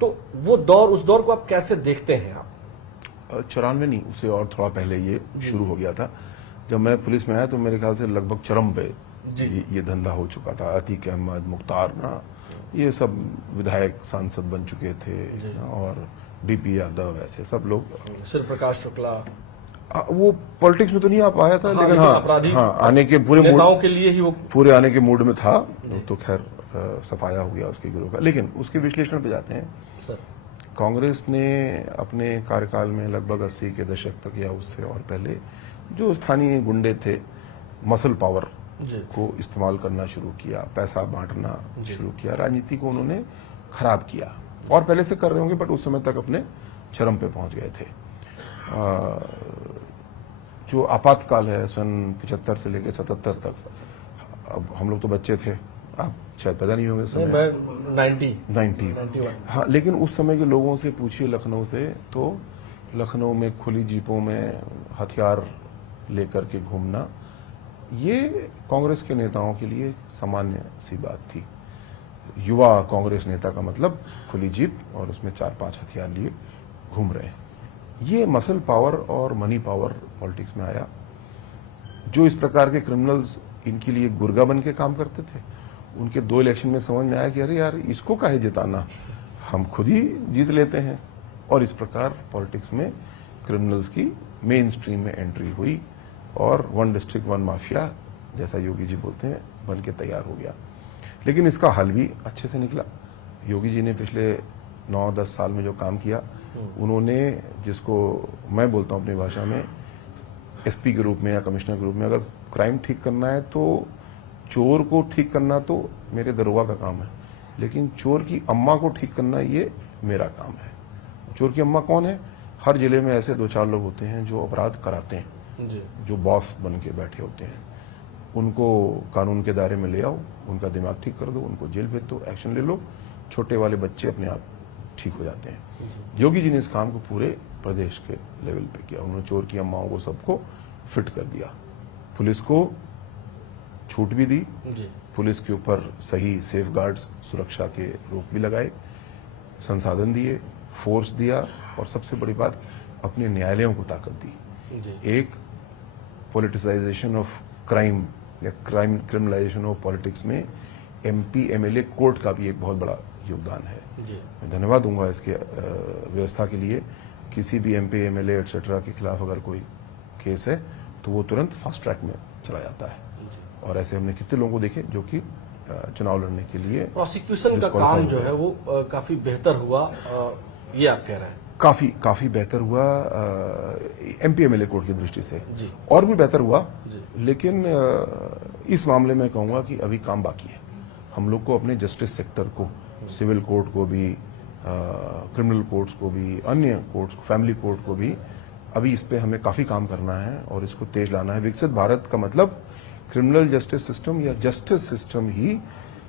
तो वो दौर, उस दौर को आप कैसे देखते हैं आप? 94 नहीं, उससे और थोड़ा पहले ये शुरू हो गया था। जब मैं पुलिस में आया तो मेरे ख्याल से लगभग चरम पे ये धंधा हो चुका था। अतीक अहमद, मुख्तार ना, ये सब विधायक सांसद बन चुके थे, और डीपी यादव, ऐसे सब लोग। शिव प्रकाश शुक्ला वो पॉलिटिक्स में तो नहीं आ पाया था, हाँ, लेकिन अपराधी आने के पूरे नेताओं के लिए ही वो पूरे आने के मूड में था। तो खैर सफाया हो गया उसके गिरोह का। लेकिन उसके विश्लेषण पे जाते हैं। सर, कांग्रेस ने अपने कार्यकाल में लगभग 80 के दशक तक या उससे और पहले जो स्थानीय गुंडे थे, मसल पावर को इस्तेमाल करना शुरू किया, पैसा बांटना शुरू किया, राजनीति को उन्होंने खराब किया। और पहले से कर रहे होंगे, बट उस समय तक अपने चरम पे पहुंच गए थे। जो आपातकाल है सन 75 से लेकर 77 तक, अब हम लोग तो बच्चे थे, आप शायद पैदा नहीं होंगे उस समय। मैं 91। हाँ, लेकिन उस समय के लोगों से पूछिए लखनऊ से, तो लखनऊ में खुली जीपों में हथियार लेकर के घूमना, ये कांग्रेस के नेताओं के लिए सामान्य सी बात थी। युवा कांग्रेस नेता का मतलब खुली जीप और उसमें 4-5 हथियार लिए घूम रहे हैं। ये मसल पावर और मनी पावर पॉलिटिक्स में आया। जो इस प्रकार के क्रिमिनल्स इनके लिए गुर्गा बन के काम करते थे। उनके 2 इलेक्शन में समझ में आया कि अरे यार इसको काहे जिताना, हम खुद ही जीत लेते हैं। और इस प्रकार पॉलिटिक्स में क्रिमिनल्स की मेन स्ट्रीम में एंट्री हुई और 1 डिस्ट्रिक्ट 1 माफिया जैसा योगी जी बोलते हैं बन के तैयार हो गया। लेकिन इसका हल भी अच्छे से निकला। योगी जी ने पिछले 9-10 साल में जो काम किया, उन्होंने, जिसको मैं बोलता हूं अपनी भाषा में, एसपी के रूप में या कमिश्नर के रूप में, अगर क्राइम ठीक करना है तो चोर को ठीक करना तो मेरे दरोगा का काम है, लेकिन चोर की अम्मा को ठीक करना ये मेरा काम है। चोर की अम्मा कौन है? हर जिले में ऐसे 2-4 लोग होते हैं जो अपराध कराते हैं जी। जो बॉस बन के बैठे होते हैं। उनको कानून के दायरे में ले आओ, उनका दिमाग ठीक कर दो, उनको जेल भेज दो, एक्शन ले लो, छोटे वाले बच्चे अपने आप ठीक हो जाते हैं। योगी जी ने इस काम को पूरे प्रदेश के लेवल पे किया। उन्होंने चोर की अम्माओं को सबको फिट कर दिया, पुलिस को छूट भी दी, जी। पुलिस के ऊपर सही सेफगार्ड्स, सुरक्षा के रोक भी लगाए, संसाधन दिए, फोर्स दिया, और सबसे बड़ी बात अपने न्यायालयों को ताकत दी। जी। एक पॉलिटिसाइजेशन ऑफ क्राइम या क्रिमिनलाइजेशन ऑफ पॉलिटिक्स में एमपी एमएलए कोर्ट का भी एक बहुत बड़ा योगदान है। जी। मैं धन्यवाद दूंगा इसके व्यवस्था के लिए। किसी भी एमपी एमएलए एटसेट्रा के खिलाफ अगर कोई केस है तो वो तुरंत फास्ट ट्रैक में चला जाता है। और ऐसे हमने कितने लोगों को देखे जो कि चुनाव लड़ने के लिए प्रोसिक्यूशन का काम जो है वो काफी बेहतर हुआ, ये आप कह रहे हैं? काफी बेहतर हुआ एमपी एमएलए कोर्ट की दृष्टि से जी। और भी बेहतर हुआ, जी। लेकिन इस मामले में कहूंगा कि अभी काम बाकी है। हम लोग को अपने जस्टिस सेक्टर को, सिविल कोर्ट को भी, क्रिमिनल कोर्ट्स को भी, अन्य कोर्ट्स को, फैमिली कोर्ट को भी, अभी इस पे हमें काफी काम करना है और इसको तेज लाना है। विकसित भारत का मतलब क्रिमिनल जस्टिस सिस्टम या जस्टिस सिस्टम ही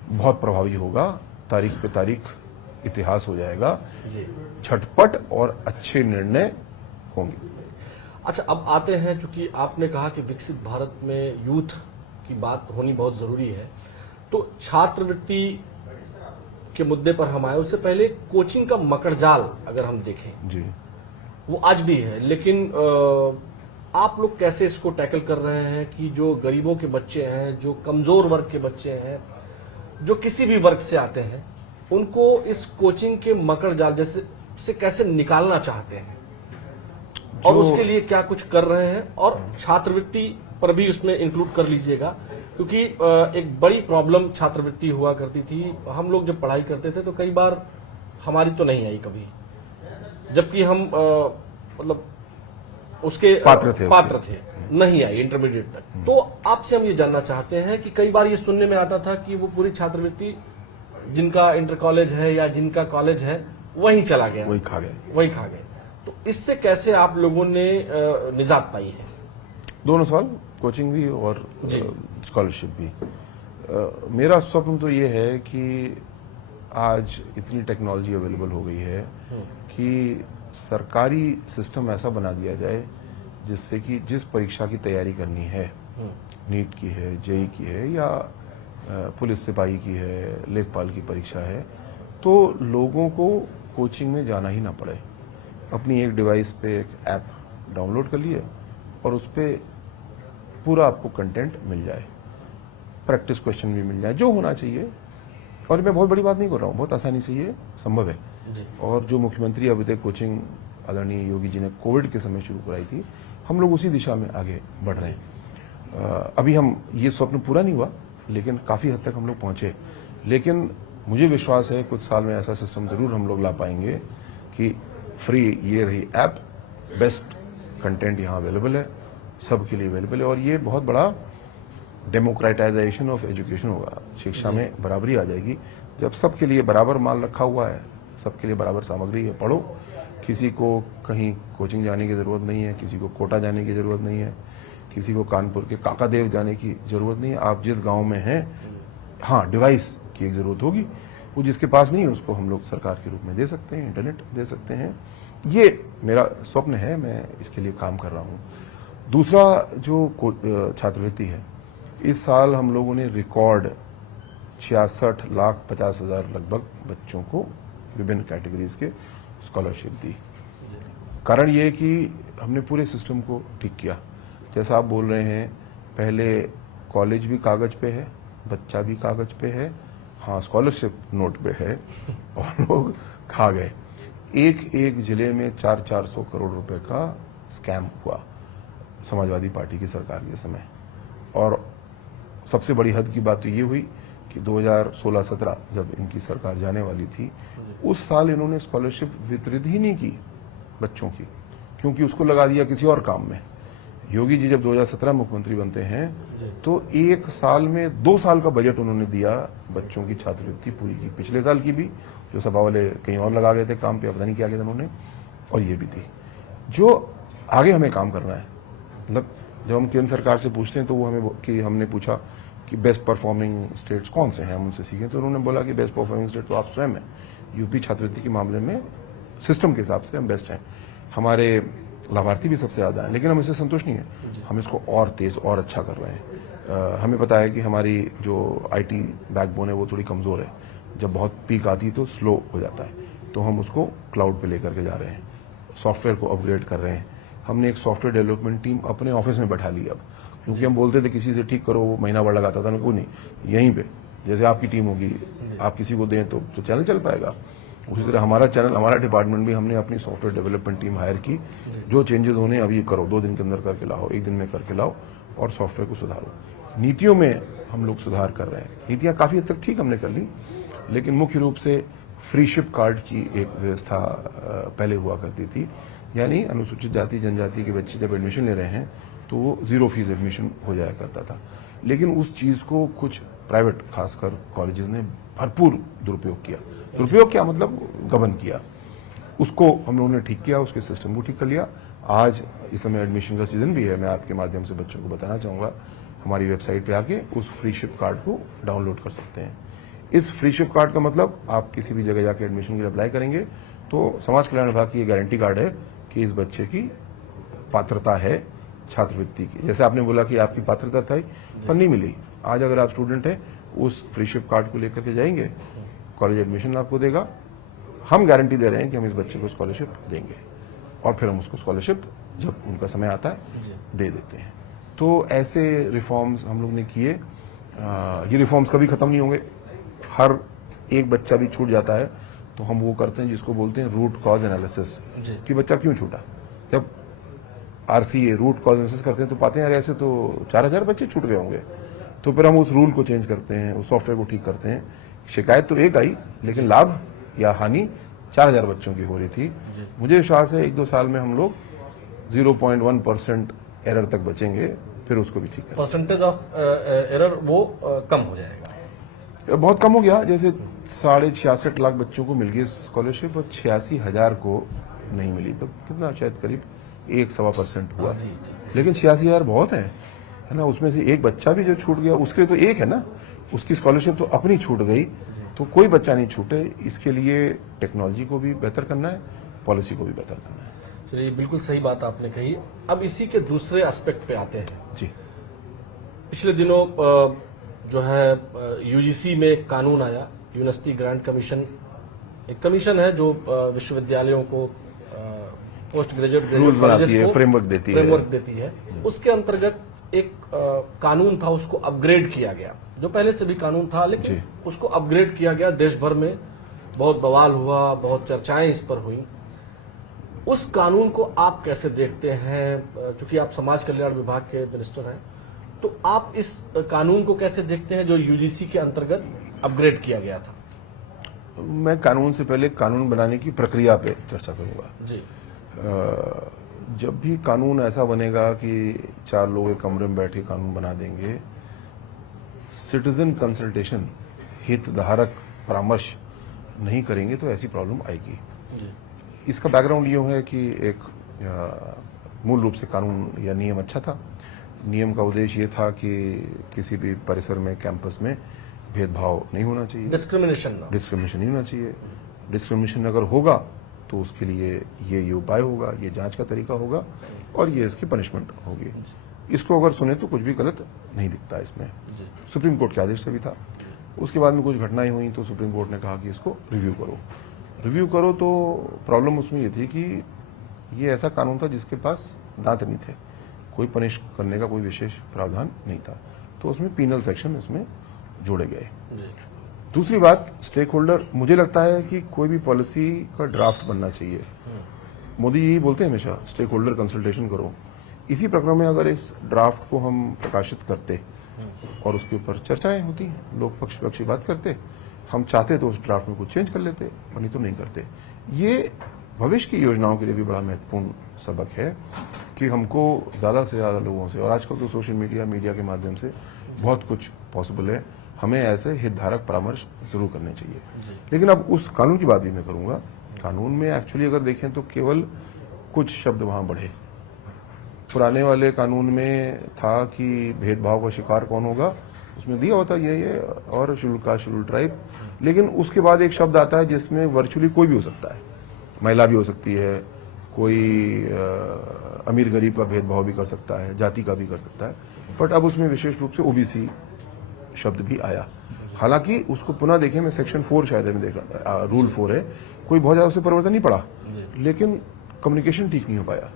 बहुत प्रभावी होगा। तारीख पे तारीख इतिहास हो जाएगा, झटपट और अच्छे निर्णय होंगे। अच्छा, अब आते हैं, चूंकि आपने कहा कि विकसित भारत में यूथ की बात होनी बहुत जरूरी है, तो छात्रवृत्ति के मुद्दे पर हम आए। उससे पहले कोचिंग का मकड़जाल अगर हम देखें जी, वो आज भी है, लेकिन आप लोग कैसे इसको टैकल कर रहे हैं कि जो गरीबों के बच्चे हैं, जो कमजोर वर्ग के बच्चे हैं, जो किसी भी वर्ग से आते हैं, उनको इस कोचिंग के मकड़जाल जैसे से कैसे निकालना चाहते हैं और उसके लिए क्या कुछ कर रहे हैं? और छात्रवृत्ति पर भी उसमें इंक्लूड कर लीजिएगा, क्योंकि एक बड़ी प्रॉब्लम छात्रवृत्ति हुआ करती थी। हम लोग जब पढ़ाई करते थे तो कई बार हमारी तो नहीं आई कभी, जबकि हम मतलब उसके पात्र थे, नहीं आई इंटरमीडिएट तक। तो आपसे हम ये जानना चाहते हैं कि कई बार ये सुनने में आता था कि वो पूरी छात्रवृत्ति जिनका इंटर कॉलेज है या जिनका कॉलेज है वहीं चला गया, वहीं खा गए। तो इससे कैसे आप लोगों ने निजात पाई है? दोनों सवाल, कोचिंग भी और स्कॉलरशिप भी। मेरा स्वप्न तो ये है कि आज इतनी टेक्नोलॉजी अवेलेबल हो गई है कि सरकारी सिस्टम ऐसा बना दिया जाए जिससे कि जिस परीक्षा की तैयारी करनी है, नीट की है, जेई की है, या पुलिस सिपाही की है, लेखपाल की परीक्षा है, तो लोगों को कोचिंग में जाना ही ना पड़े। अपनी एक डिवाइस पे एक ऐप डाउनलोड कर लिए और उस पर पूरा आपको कंटेंट मिल जाए, प्रैक्टिस क्वेश्चन भी मिल जाए, जो होना चाहिए। और मैं बहुत बड़ी बात नहीं कर रहा हूँ, बहुत आसानी से ये संभव है। और जो मुख्यमंत्री अभी तक कोचिंग आदरणीय योगी जी ने कोविड के समय शुरू कराई थी, हम लोग उसी दिशा में आगे बढ़ रहे हैं। अभी हम ये स्वप्न पूरा नहीं हुआ, लेकिन काफी हद तक हम लोग पहुंचे। लेकिन मुझे विश्वास है कुछ साल में ऐसा सिस्टम जरूर हम लोग ला पाएंगे कि फ्री ये रही ऐप, बेस्ट कंटेंट यहाँ अवेलेबल है, सबके लिए अवेलेबल है। और ये बहुत बड़ा डेमोक्रेटाइजेशन ऑफ एजुकेशन होगा। शिक्षा में बराबरी आ जाएगी जब सबके लिए बराबर माल रखा हुआ है, सबके लिए बराबर सामग्री है। पढ़ो, किसी को कहीं कोचिंग जाने की जरूरत नहीं है, किसी को कोटा जाने की जरूरत नहीं है, किसी को कानपुर के काकादेव जाने की जरूरत नहीं है। आप जिस गांव में हैं, हाँ, डिवाइस की एक जरूरत होगी, वो जिसके पास नहीं है उसको हम लोग सरकार के रूप में दे सकते हैं, इंटरनेट दे सकते हैं। ये मेरा स्वप्न है, मैं इसके लिए काम कर रहा हूँ। दूसरा जो छात्रवृत्ति है, इस साल हम लोगों ने रिकॉर्ड 66,50,000 लगभग बच्चों को विभिन्न कैटेगरीज के स्कॉलरशिप दी। कारण ये कि हमने पूरे सिस्टम को ठीक किया। जैसा आप बोल रहे हैं, पहले कॉलेज भी कागज पे है, बच्चा भी कागज पे है, हाँ स्कॉलरशिप नोट पे है और लोग खा गए। एक एक जिले में 400 करोड़ रुपए का स्कैम हुआ समाजवादी पार्टी की सरकार के समय। और सबसे बड़ी हद की बात तो ये हुई कि 2016-17 जब इनकी सरकार जाने वाली थी, उस साल इन्होंने स्कॉलरशिप वितरित ही नहीं की बच्चों की, क्योंकि उसको लगा दिया किसी और काम में। योगी जी जब 2017 मुख्यमंत्री बनते हैं तो एक साल में 2 साल का बजट उन्होंने दिया बच्चों की छात्रवृत्ति पूरी की, पिछले साल की भी, जो सभा वाले कहीं और लगा गए थे काम पे, पता नहीं क्या किया था उन्होंने, और ये भी थी। जो आगे हमें काम करना है, मतलब जब हम केंद्र सरकार से पूछते हैं तो वो हमें कि हमने पूछा कि बेस्ट परफॉर्मिंग स्टेट्स कौन से हैं, हम उनसे सीखें, तो उन्होंने बोला कि बेस्ट परफॉर्मिंग स्टेट तो आप स्वयं हैं। यूपी छात्रवृत्ति के मामले में सिस्टम के हिसाब से हम बेस्ट हैं, हमारे लाभार्थी भी सबसे ज्यादा है, लेकिन हम इससे संतुष्ट नहीं है, हम इसको और तेज और अच्छा कर रहे हैं। हमें पता है कि हमारी जो आईटी बैकबोन है वो थोड़ी कमजोर है, जब बहुत पीक आती है तो स्लो हो जाता है, तो हम उसको क्लाउड पे लेकर के जा रहे हैं, सॉफ्टवेयर को अपग्रेड कर रहे हैं। हमने एक सॉफ्टवेयर डेवलपमेंट टीम अपने ऑफिस में बैठा ली अब, क्योंकि हम बोलते थे किसी से ठीक करो, वो महीना भर लगाता था, ना कोई नहीं, यहीं पे जैसे आपकी टीम होगी, आप किसी को दें तो चैनल चल पाएगा। उसी तरह हमारा चैनल, हमारा डिपार्टमेंट भी, हमने अपनी सॉफ्टवेयर डेवलपमेंट टीम हायर की, जो चेंजेस होने अभी करो, 2 दिन के अंदर करके लाओ, 1 दिन में करके लाओ और सॉफ्टवेयर को सुधारो। नीतियों में हम लोग सुधार कर रहे हैं, नीतियां काफी हद तक ठीक हमने कर ली, लेकिन मुख्य रूप से फ्री शिप कार्ड की एक व्यवस्था पहले हुआ करती थी, यानी अनुसूचित जाति जनजाति के बच्चे जब एडमिशन ले रहे हैं तो वो 0 फीस एडमिशन हो जाया करता था, लेकिन उस चीज को कुछ प्राइवेट खासकर कॉलेजेस ने भरपूर दुरुपयोग किया। दुरुपयोग क्या मतलब, गबन किया, उसको हम लोगों ने ठीक किया, उसके सिस्टम को ठीक कर लिया। आज इस समय एडमिशन का सीजन भी है, मैं आपके माध्यम से बच्चों को बताना चाहूंगा, हमारी वेबसाइट पे आके उस फ्री शिप कार्ड को डाउनलोड कर सकते हैं। इस फ्री शिप कार्ड का मतलब, आप किसी भी जगह जाके एडमिशन के लिए अप्लाई करेंगे तो समाज कल्याण विभाग की ये गारंटी कार्ड है कि इस बच्चे की पात्रता है छात्रवृत्ति की। जैसे आपने बोला कि आपकी पात्रता थी पर नहीं मिली, आज अगर आप स्टूडेंट हैं, उस फ्री शिप कार्ड को लेकर के जाएंगे, कॉलेज एडमिशन आपको देगा, हम गारंटी दे रहे हैं कि हम इस बच्चे को स्कॉलरशिप देंगे, और फिर हम उसको स्कॉलरशिप जब उनका समय आता है दे देते हैं। तो ऐसे रिफॉर्म्स हम लोग ने किए। ये रिफॉर्म्स कभी खत्म नहीं होंगे, हर एक बच्चा भी छूट जाता है तो हम वो करते हैं जिसको बोलते हैं रूट कॉज एनालिसिस, कि बच्चा क्यों छूटा। जब आरसीए रूट कॉज एनालिसिस करते हैं तो पाते हैं यार ऐसे तो 4000 बच्चे छूट गए होंगे, तो फिर हम उस रूल को चेंज करते हैं, उस सॉफ्टवेयर को ठीक करते हैं। शिकायत तो एक आई, लेकिन लाभ या हानि 4000 बच्चों की हो रही थी। मुझे विश्वास है 1-2 साल में हम लोग 0.1% एरर तक बचेंगे, फिर उसको भी ठीक करेंगे। परसेंटेज ऑफ एरर वो कम हो जाएगा, बहुत कम हो गया। जैसे 66.5 लाख बच्चों को मिल गई स्कॉलरशिप और 86,000 को नहीं मिली, तो कितना, शायद करीब 1-1.25% हुआ। लेकिन 86,000 बहुत है ना, उसमें से एक बच्चा भी जो छूट गया उसके लिए तो एक है ना, उसकी स्कॉलरशिप तो अपनी छूट गई, तो कोई बच्चा नहीं छूटे। इसके लिए टेक्नोलॉजी को भी बेहतर करना है, पॉलिसी को भी बेहतर करना है। चलिए, बिल्कुल सही बात आपने कही। अब इसी के दूसरे एस्पेक्ट पे आते हैं जी। पिछले दिनों जो है यूजीसी में एक कानून आया, यूनिवर्सिटी ग्रांट कमीशन, एक कमीशन है जो विश्वविद्यालयों को पोस्ट ग्रेजुएट रूल्स बनाती है, फ्रेमवर्क देती है। उसके अंतर्गत एक कानून था, उसको अपग्रेड किया गया। जो पहले से भी कानून था, लेकिन उसको अपग्रेड किया गया। देश भर में बहुत बवाल हुआ, बहुत चर्चाएं इस पर हुई। उस कानून को आप कैसे देखते हैं? चूंकि आप समाज कल्याण विभाग के मिनिस्टर हैं, तो आप इस कानून को कैसे देखते हैं जो यूजीसी के अंतर्गत अपग्रेड किया गया था? मैं कानून से पहले कानून बनाने की प्रक्रिया पे चर्चा करूंगा जी। जब भी कानून ऐसा बनेगा कि 4 लोग एक कमरे में बैठ के कानून बना देंगे, सिटीजन कंसल्टेशन, हितधारक परामर्श नहीं करेंगे, तो ऐसी प्रॉब्लम आएगी। इसका बैकग्राउंड ये है कि एक मूल रूप से कानून या नियम अच्छा था। नियम का उद्देश्य ये था कि किसी भी परिसर में, कैंपस में भेदभाव नहीं होना चाहिए, डिस्क्रिमिनेशन नहीं होना चाहिए। डिस्क्रिमिनेशन अगर होगा तो उसके लिए ये उपाय होगा, ये जांच का तरीका होगा और ये इसकी पनिशमेंट होगी। इसको अगर सुने तो कुछ भी गलत नहीं दिखता इसमें। सुप्रीम कोर्ट के आदेश से भी था। उसके बाद में कुछ घटनाएं हुई तो सुप्रीम कोर्ट ने कहा कि इसको रिव्यू करो। तो प्रॉब्लम उसमें ये थी कि ये ऐसा कानून था जिसके पास दांत नहीं थे, कोई पनिश करने का कोई विशेष प्रावधान नहीं था। तो उसमें पीनल सेक्शन इसमें जोड़े गए। जी। दूसरी बात, स्टेक होल्डर, मुझे लगता है कि कोई भी पॉलिसी का ड्राफ्ट बनना चाहिए। मोदी जी बोलते हैं हमेशा स्टेक होल्डर कंसल्टेशन करो। इसी प्रकार में अगर इस ड्राफ्ट को हम प्रकाशित करते और उसके ऊपर चर्चाएं होती, लोग पक्ष की बात करते, हम चाहते तो उस ड्राफ्ट में कुछ चेंज कर लेते, नहीं तो नहीं करते। ये भविष्य की योजनाओं के लिए भी बड़ा महत्वपूर्ण सबक है कि हमको ज्यादा से ज्यादा लोगों से, और आजकल तो सोशल मीडिया के माध्यम से बहुत कुछ पॉसिबल है, हमें ऐसे हितधारक परामर्श जरूर करने चाहिए। लेकिन अब उस कानून की बात भी मैं करूंगा। कानून में एक्चुअली अगर देखें तो केवल कुछ शब्द वहां बढ़े। पुराने वाले कानून में था कि भेदभाव का शिकार कौन होगा, उसमें दिया होता ये और शेड्यूल कास्ट शेड्यूल ट्राइब, लेकिन उसके बाद एक शब्द आता है जिसमें वर्चुअली कोई भी हो सकता है, महिला भी हो सकती है, कोई अमीर गरीब का भेदभाव भी कर सकता है, जाति का भी कर सकता है, बट अब उसमें विशेष रूप से ओबीसी शब्द भी आया। हालांकि उसको पुनः देखें, मैं सेक्शन 4 शायद में देख रहा था, रूल 4 है, कोई बहुत ज्यादा उससे परिवर्तन नहीं पड़ा, लेकिन कम्युनिकेशन ठीक नहीं हो पाया।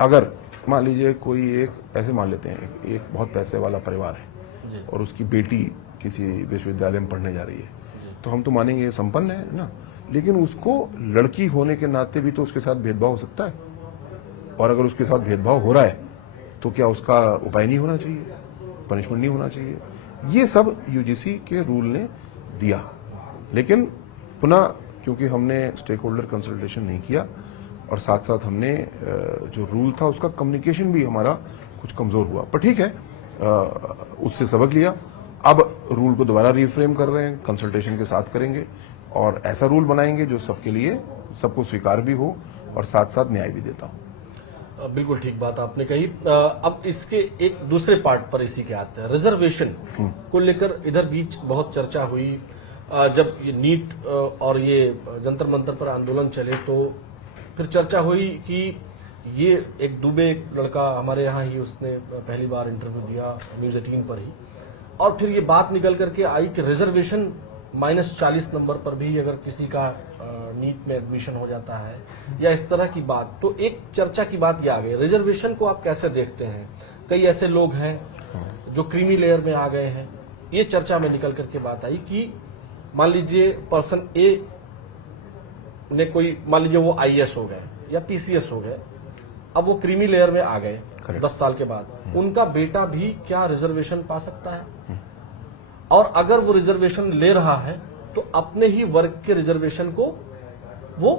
अगर मान लीजिए कोई एक, ऐसे मान लेते हैं एक बहुत पैसे वाला परिवार है और उसकी बेटी किसी विश्वविद्यालय में पढ़ने जा रही है, तो हम तो मानेंगे ये संपन्न है ना, लेकिन उसको लड़की होने के नाते भी तो उसके साथ भेदभाव हो सकता है, और अगर उसके साथ भेदभाव हो रहा है तो क्या उसका उपाय नहीं होना चाहिए, पनिशमेंट नहीं होना चाहिए? ये सब यूजीसी के रूल ने दिया। लेकिन पुनः क्योंकि हमने स्टेक होल्डर कंसल्टेशन नहीं किया और साथ साथ हमने जो रूल था उसका कम्युनिकेशन भी हमारा कुछ कमजोर हुआ, पर ठीक है, उससे सबक लिया। अब रूल को दोबारा रिफ्रेम कर रहे हैं, कंसल्टेशन के साथ करेंगे और ऐसा रूल बनाएंगे जो सबके लिए, सबको स्वीकार भी हो और साथ साथ न्याय भी देता हो। बिल्कुल ठीक बात आपने कही। अब इसके एक दूसरे पार्ट पर इसी के आते हैं, रिजर्वेशन को लेकर इधर बीच बहुत चर्चा हुई। जब ये नीट और ये जंतर मंतर पर आंदोलन चले तो फिर चर्चा हुई कि ये एक दुबे लड़का हमारे यहाँ ही, उसने पहली बार इंटरव्यू दिया न्यूज 18 पर ही, और फिर ये बात निकल करके आई कि रिजर्वेशन -40 नंबर पर भी अगर किसी का नीट में एडमिशन हो जाता है या इस तरह की बात, तो एक चर्चा की बात ये आ गई। रिजर्वेशन को आप कैसे देखते हैं? कई ऐसे लोग हैं जो क्रीमी लेयर में आ गए हैं। ये चर्चा में निकल करके बात आई कि मान लीजिए पर्सन ए ने कोई, मान लीजिए वो आईएएस हो गए या पीसीएस हो गए, अब वो क्रीमी लेयर में आ गए 10 साल के बाद, उनका बेटा भी क्या रिजर्वेशन पा सकता है? और अगर वो रिजर्वेशन ले रहा है तो अपने ही वर्ग के रिजर्वेशन को वो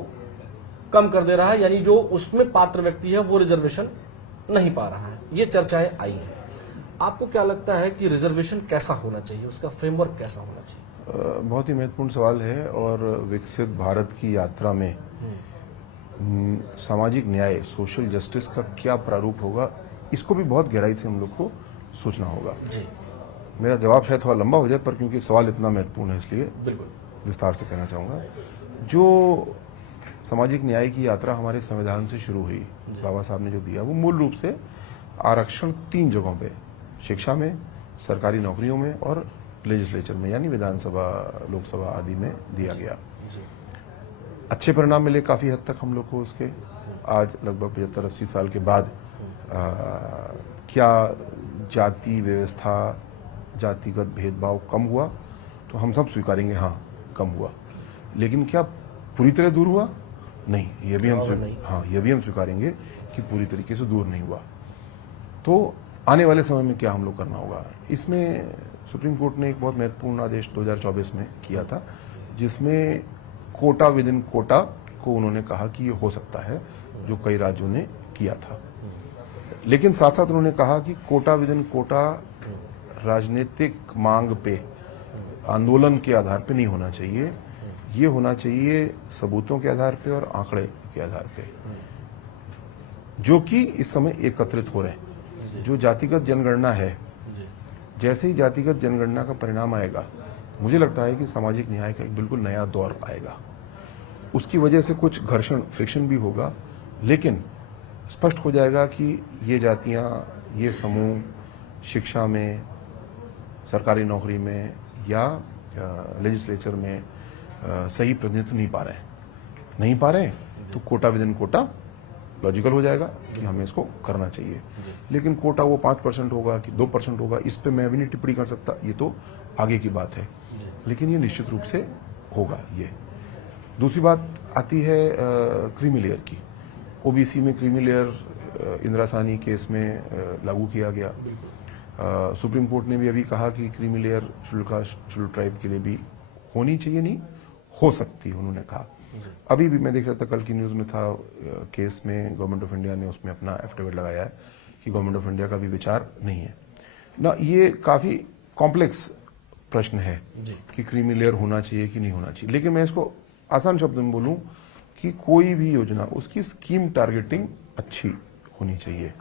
कम कर दे रहा है, यानी जो उसमें पात्र व्यक्ति है वो रिजर्वेशन नहीं पा रहा है। ये चर्चाएं आई हैं। आपको क्या लगता है कि रिजर्वेशन कैसा होना चाहिए, उसका फ्रेमवर्क कैसा होना चाहिए? बहुत ही महत्वपूर्ण सवाल है। और विकसित भारत की यात्रा में सामाजिक न्याय, सोशल जस्टिस का क्या प्रारूप होगा, इसको भी बहुत गहराई से हम लोग को सोचना होगा। जी। मेरा जवाब शायद थोड़ा लंबा हो जाए, पर क्योंकि सवाल इतना महत्वपूर्ण है इसलिए बिल्कुल विस्तार से कहना चाहूंगा। जो सामाजिक न्याय की यात्रा हमारे संविधान से शुरू हुई, बाबा साहब ने जो दिया, वो मूल रूप से आरक्षण 3 जगहों पे, शिक्षा में, सरकारी नौकरियों में और लेजिस्लेचर में, यानी विधानसभा, लोकसभा आदि में दिया गया। अच्छे परिणाम मिले काफी हद तक हम लोग को उसके। आज लगभग 75-80 साल के बाद क्या जाति व्यवस्था, जातिगत भेदभाव कम हुआ? तो हम सब स्वीकारेंगे, हाँ कम हुआ। लेकिन क्या पूरी तरह दूर हुआ? नहीं, ये भी हम स्वीकारेंगे कि पूरी तरीके से दूर नहीं हुआ। तो आने वाले समय में क्या हम लोग करना होगा? इसमें सुप्रीम कोर्ट ने एक बहुत महत्वपूर्ण आदेश 2024 में किया था, जिसमें कोटा विद इन कोटा को उन्होंने कहा कि ये हो सकता है, जो कई राज्यों ने किया था। लेकिन साथ साथ उन्होंने कहा कि कोटा विद इन कोटा राजनीतिक मांग पे, आंदोलन के आधार पे नहीं होना चाहिए, ये होना चाहिए सबूतों के आधार पे और आंकड़े के आधार पे, जो कि इस समय एकत्रित हो रहे हैं। जो जातिगत जनगणना है, जैसे ही जातिगत जनगणना का परिणाम आएगा, मुझे लगता है कि सामाजिक न्याय का एक बिल्कुल नया दौर आएगा। उसकी वजह से कुछ घर्षण, फ्रिक्शन भी होगा, लेकिन स्पष्ट हो जाएगा कि ये जातियां, ये समूह शिक्षा में, सरकारी नौकरी में या लेजिस्लेचर में सही प्रतिनिधित्व नहीं पा रहे हैं। तो quota within quota logical हो जाएगा कि हमें इसको करना चाहिए। लेकिन कोटा वो 5% होगा कि 2% होगा, इस पे मैं भी नहीं टिप्पणी कर सकता, ये तो आगे की बात है। लेकिन ये निश्चित रूप से होगा। ये दूसरी बात आती है क्रीमी लेयर की। ओबीसी में creamy layer Indira Sahni case में लागू किया गया। सुप्रीम कोर्ट ने भी अभी कहा कि creamy layer schedule caste schedule tribe के लिए भी होनी चाहिए, नहीं हो सकती, उन्होंने कहा। अभी भी मैं देख रहा था, कल की न्यूज में था, केस में गवर्नमेंट ऑफ इंडिया ने उसमें अपना एफिडेविट लगाया है कि गवर्नमेंट ऑफ इंडिया का भी विचार नहीं है ना। ये काफी कॉम्प्लेक्स प्रश्न है कि क्रीमी लेयर होना चाहिए कि नहीं होना चाहिए। लेकिन मैं इसको आसान शब्द में बोलूं कि कोई भी योजना, उसकी स्कीम टारगेटिंग अच्छी होनी चाहिए।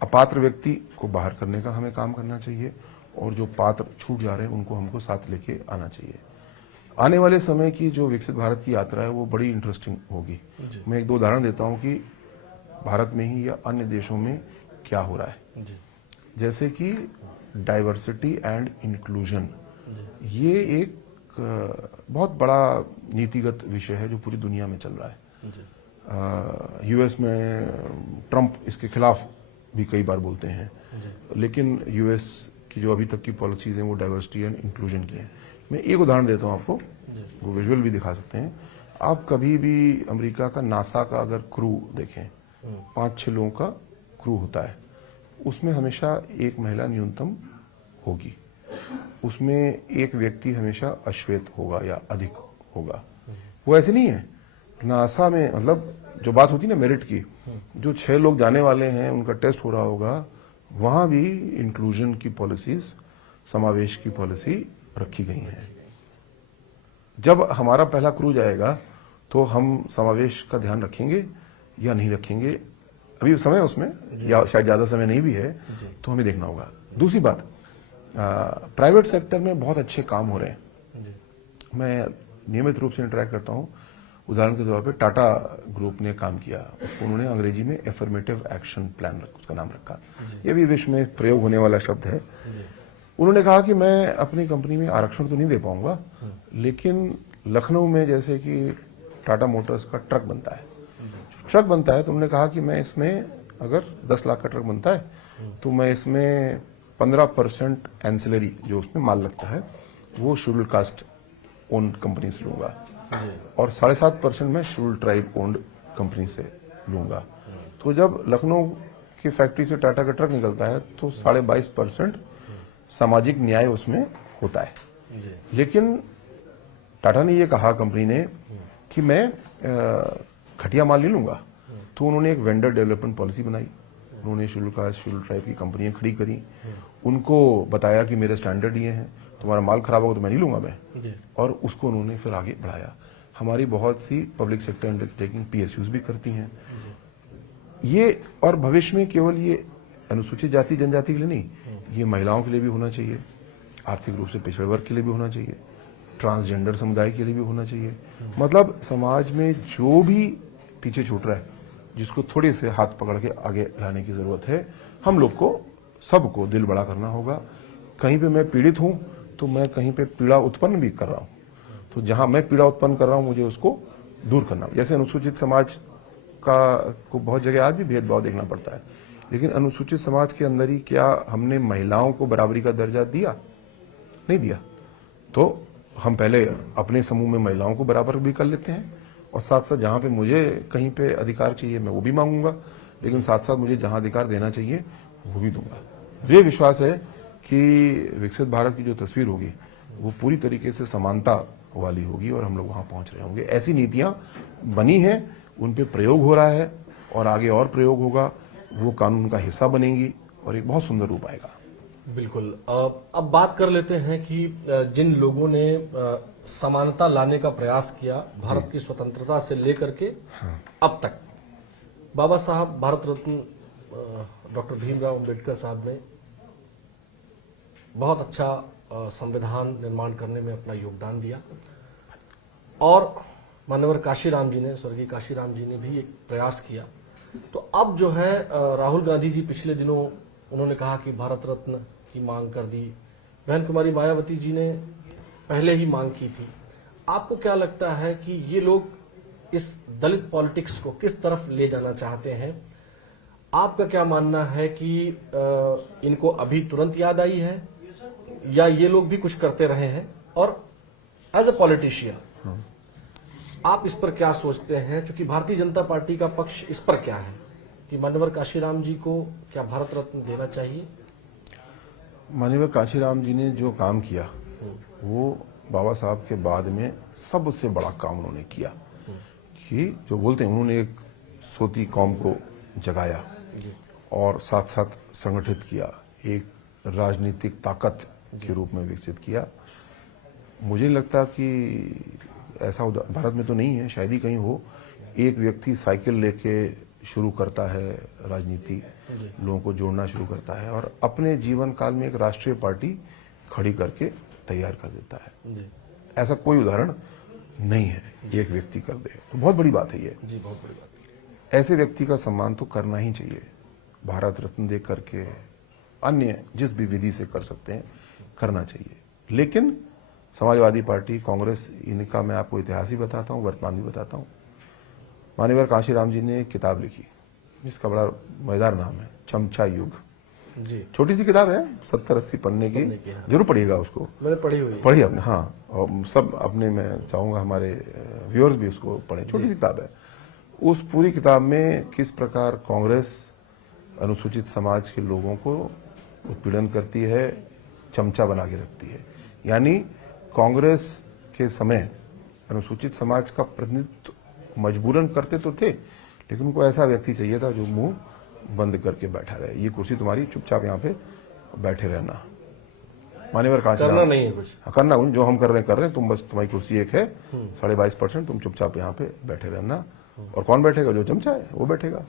अपात्र व्यक्ति को बाहर करने का हमें काम करना चाहिए, और जो पात्र छूट जा रहे हैं उनको हमको साथ लेके आना चाहिए। आने वाले समय की जो विकसित भारत की यात्रा है वो बड़ी इंटरेस्टिंग होगी। मैं एक दो उदाहरण देता हूं कि भारत में ही या अन्य देशों में क्या हो रहा है। जैसे कि डाइवर्सिटी एंड इंक्लूजन, ये एक बहुत बड़ा नीतिगत विषय है जो पूरी दुनिया में चल रहा है। यूएस में ट्रंप इसके खिलाफ भी कई बार बोलते हैं, लेकिन यूएस की जो अभी तक की पॉलिसीज हैं वो डाइवर्सिटी एंड इंक्लूजन की हैं। मैं एक उदाहरण देता हूं आपको, वो विजुअल भी दिखा सकते हैं। आप कभी भी अमेरिका का नासा का अगर क्रू देखें, 5-6 लोगों का क्रू होता है, उसमें हमेशा एक महिला न्यूनतम होगी, उसमें एक व्यक्ति हमेशा अश्वेत होगा या अधिक होगा। वो ऐसे नहीं है नासा में, मतलब जो बात होती है ना मेरिट की, जो 6 लोग जाने वाले हैं उनका टेस्ट हो रहा होगा, वहां भी इंक्लूजन की पॉलिसीज, समावेश की पॉलिसी रखी गई है। जब हमारा पहला क्रू जाएगा तो हम समावेश का ध्यान रखेंगे या नहीं रखेंगे, अभी समय उसमें, या शायद ज्यादा समय नहीं भी है, तो हमें देखना होगा। दूसरी बात, प्राइवेट सेक्टर में बहुत अच्छे काम हो रहे हैं। मैं नियमित रूप से इंटरेक्ट करता हूं। उदाहरण के तौर पे टाटा ग्रुप ने काम किया, उसको उन्होंने अंग्रेजी में एफर्मेटिव एक्शन प्लान उसका नाम रखा। ये भी विश्व में प्रयोग होने वाला शब्द है। उन्होंने कहा कि मैं अपनी कंपनी में आरक्षण तो नहीं दे पाऊंगा, लेकिन लखनऊ में जैसे कि टाटा मोटर्स का ट्रक बनता है, तो उन्होंने कहा कि मैं इसमें, अगर 10 लाख का ट्रक बनता है तो मैं इसमें 15% एंसिलरी जो उसमें माल लगता है वो शेड्यूल कास्ट ओन्ड कंपनी से लूंगा, और 7.5% मैं शेड्यूल ट्राइब ओन्ड कंपनी से लूंगा। तो जब लखनऊ की फैक्ट्री से टाटा का ट्रक निकलता है तो 22.5% सामाजिक न्याय उसमें होता है। लेकिन टाटा ने ये कहा, कंपनी ने, कि मैं घटिया माल नहीं लूंगा। तो उन्होंने एक वेंडर डेवलपमेंट पॉलिसी बनाई। उन्होंने शेड्यूल कास्ट, शेड्यूल ट्राइब की कंपनियां खड़ी करी, उनको बताया कि मेरे स्टैंडर्ड ये हैं, तुम्हारा माल खराब होगा तो मैं नहीं लूंगा मैं, और उसको उन्होंने फिर आगे बढ़ाया। हमारी बहुत सी पब्लिक सेक्टर अंडरटेकिंग पीएसयूज भी करती हैं ये, और भविष्य में केवल ये अनुसूचित जाति जनजाति के लिए नहीं, ये महिलाओं के लिए भी होना चाहिए, आर्थिक रूप से पिछड़े वर्ग के लिए भी होना चाहिए, ट्रांसजेंडर समुदाय के लिए भी होना चाहिए। मतलब समाज में जो भी पीछे छूट रहा है, जिसको थोड़े से हाथ पकड़ के आगे लाने की जरूरत है, हम लोग को, सबको दिल बड़ा करना होगा। कहीं पे मैं पीड़ित हूं तो मैं कहीं पे पीड़ा उत्पन्न भी कर रहा हूं, तो जहां मैं पीड़ा उत्पन्न कर रहा हूं मुझे उसको दूर करना। जैसे अनुसूचित समाज का को बहुत जगह आज भी भेदभाव देखना पड़ता है, लेकिन अनुसूचित समाज के अंदर ही क्या हमने महिलाओं को बराबरी का दर्जा दिया? नहीं दिया। तो हम पहले अपने समूह में महिलाओं को बराबर भी कर लेते हैं, और साथ साथ जहां पे मुझे कहीं पे अधिकार चाहिए मैं वो भी मांगूंगा, लेकिन साथ साथ मुझे जहां अधिकार देना चाहिए वो भी दूंगा। मुझे विश्वास है कि विकसित भारत की जो तस्वीर होगी वो पूरी तरीके से समानता वाली होगी, और हम लोग वहां पहुंच रहे होंगे। ऐसी नीतियां बनी हैं, उन पे प्रयोग हो रहा है, और आगे और प्रयोग होगा, वो कानून का हिस्सा बनेंगी, और एक बहुत सुंदर रूप आएगा। बिल्कुल। अब बात कर लेते हैं कि जिन लोगों ने समानता लाने का प्रयास किया भारत की स्वतंत्रता से लेकर के अब तक, बाबा साहब भारत रत्न डॉक्टर भीमराव अंबेडकर साहब ने बहुत अच्छा संविधान निर्माण करने में अपना योगदान दिया, और माननीय काशीराम जी ने, स्वर्गीय काशीराम जी ने भी एक प्रयास किया। तो अब जो है राहुल गांधी जी पिछले दिनों उन्होंने कहा कि भारत रत्न की मांग कर दी। बहन कुमारी मायावती जी ने पहले ही मांग की थी। आपको क्या लगता है कि ये लोग इस दलित पॉलिटिक्स को किस तरफ ले जाना चाहते हैं। आपका क्या मानना है कि इनको अभी तुरंत याद आई है या ये लोग भी कुछ करते रहे हैं, और एज अ पॉलिटिशियन आप इस पर क्या सोचते हैं? क्योंकि भारतीय जनता पार्टी का पक्ष इस पर क्या है कि मान्यवर काशीराम जी को क्या भारत रत्न देना चाहिए? माननीय काशीराम जी ने जो काम किया वो बाबा साहब के बाद में सबसे बड़ा काम उन्होंने किया कि जो बोलते हैं उन्होंने एक सोती कौम को जगाया और साथ साथ संगठित किया, एक राजनीतिक ताकत के रूप में विकसित किया। मुझे नहीं लगता कि ऐसा भारत में तो नहीं है, शायद ही कहीं हो, एक व्यक्ति साइकिल लेके शुरू करता है राजनीति, लोगों को जोड़ना शुरू करता है और अपने जीवन काल में एक राष्ट्रीय पार्टी खड़ी करके तैयार कर देता है। जी ऐसा कोई उदाहरण नहीं है एक व्यक्ति कर दे, तो बहुत बड़ी बात है ये। जी, बहुत बड़ी बात है। ऐसे व्यक्ति का सम्मान तो करना ही चाहिए, भारत रत्न दे करके अन्य जिस भी विधि से कर सकते हैं करना चाहिए। लेकिन समाजवादी पार्टी, कांग्रेस, इनका मैं आपको इतिहास ही बताता हूँ, वर्तमान भी बताता हूँ। माननीय काशीराम जी ने एक किताब लिखी जिसका बड़ा मजेदार नाम है चमचा युग। जी, छोटी सी किताब है, 70-80 पन्ने की, हाँ। जरूर पढ़िएगा उसको। मैंने पढ़ी हुई है। पढ़ी आपने? हाँ, और सब अपने, मैं चाहूंगा हमारे व्यूअर्स भी उसको पढ़ें। छोटी सी किताब है। उस पूरी किताब में किस प्रकार कांग्रेस अनुसूचित समाज के लोगों को उत्पीड़न करती है, चमचा बना के रखती है। यानी कांग्रेस के समय अनुसूचित समाज का प्रतिनिधित्व मजबूरन करते तो थे, लेकिन उनको ऐसा व्यक्ति चाहिए था जो मुंह बंद करके बैठा रहे, ये कुर्सी तुम्हारी, चुपचाप यहाँ पे बैठे रहना। मान्यवर काशीराम, करना नहीं है कुछ। हाँ, करना कुछ, जो हम कर रहे हैं, तुम बस, तुम्हारी कुर्सी एक है 22.5%, तुम चुपचाप यहाँ पे बैठे रहना। और कौन बैठेगा? जो चमचा है वो बैठेगा।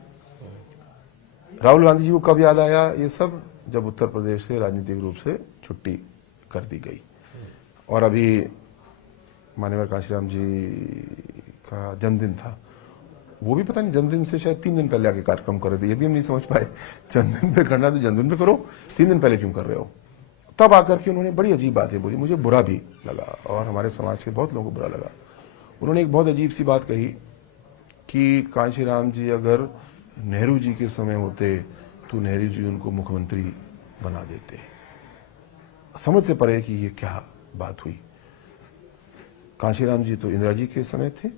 राहुल गांधी जी को कब याद आया ये सब? जब उत्तर प्रदेश से राजनीतिक रूप से छुट्टी कर दी गई। और अभी माननीय काशीराम जी का जन्मदिन था, वो भी पता नहीं जन्मदिन से शायद 3 दिन पहले आके कार्यक्रम कर रहे थे, ये भी हम नहीं समझ पाए। जन्मदिन पे करना तो जन्मदिन पे करो, 3 दिन पहले क्यों कर रहे हो? तब आकर के उन्होंने बड़ी अजीब बातें बोली, मुझे बुरा भी लगा और हमारे समाज के बहुत लोगों को बुरा लगा। उन्होंने एक बहुत अजीब सी बात कही कि काशीराम जी अगर नेहरू जी के समय होते तो नेहरू जी उनको मुख्यमंत्री बना देते। समझ से परे कि ये क्या बात हुई। काशीराम जी तो इंदिरा जी के समय थे,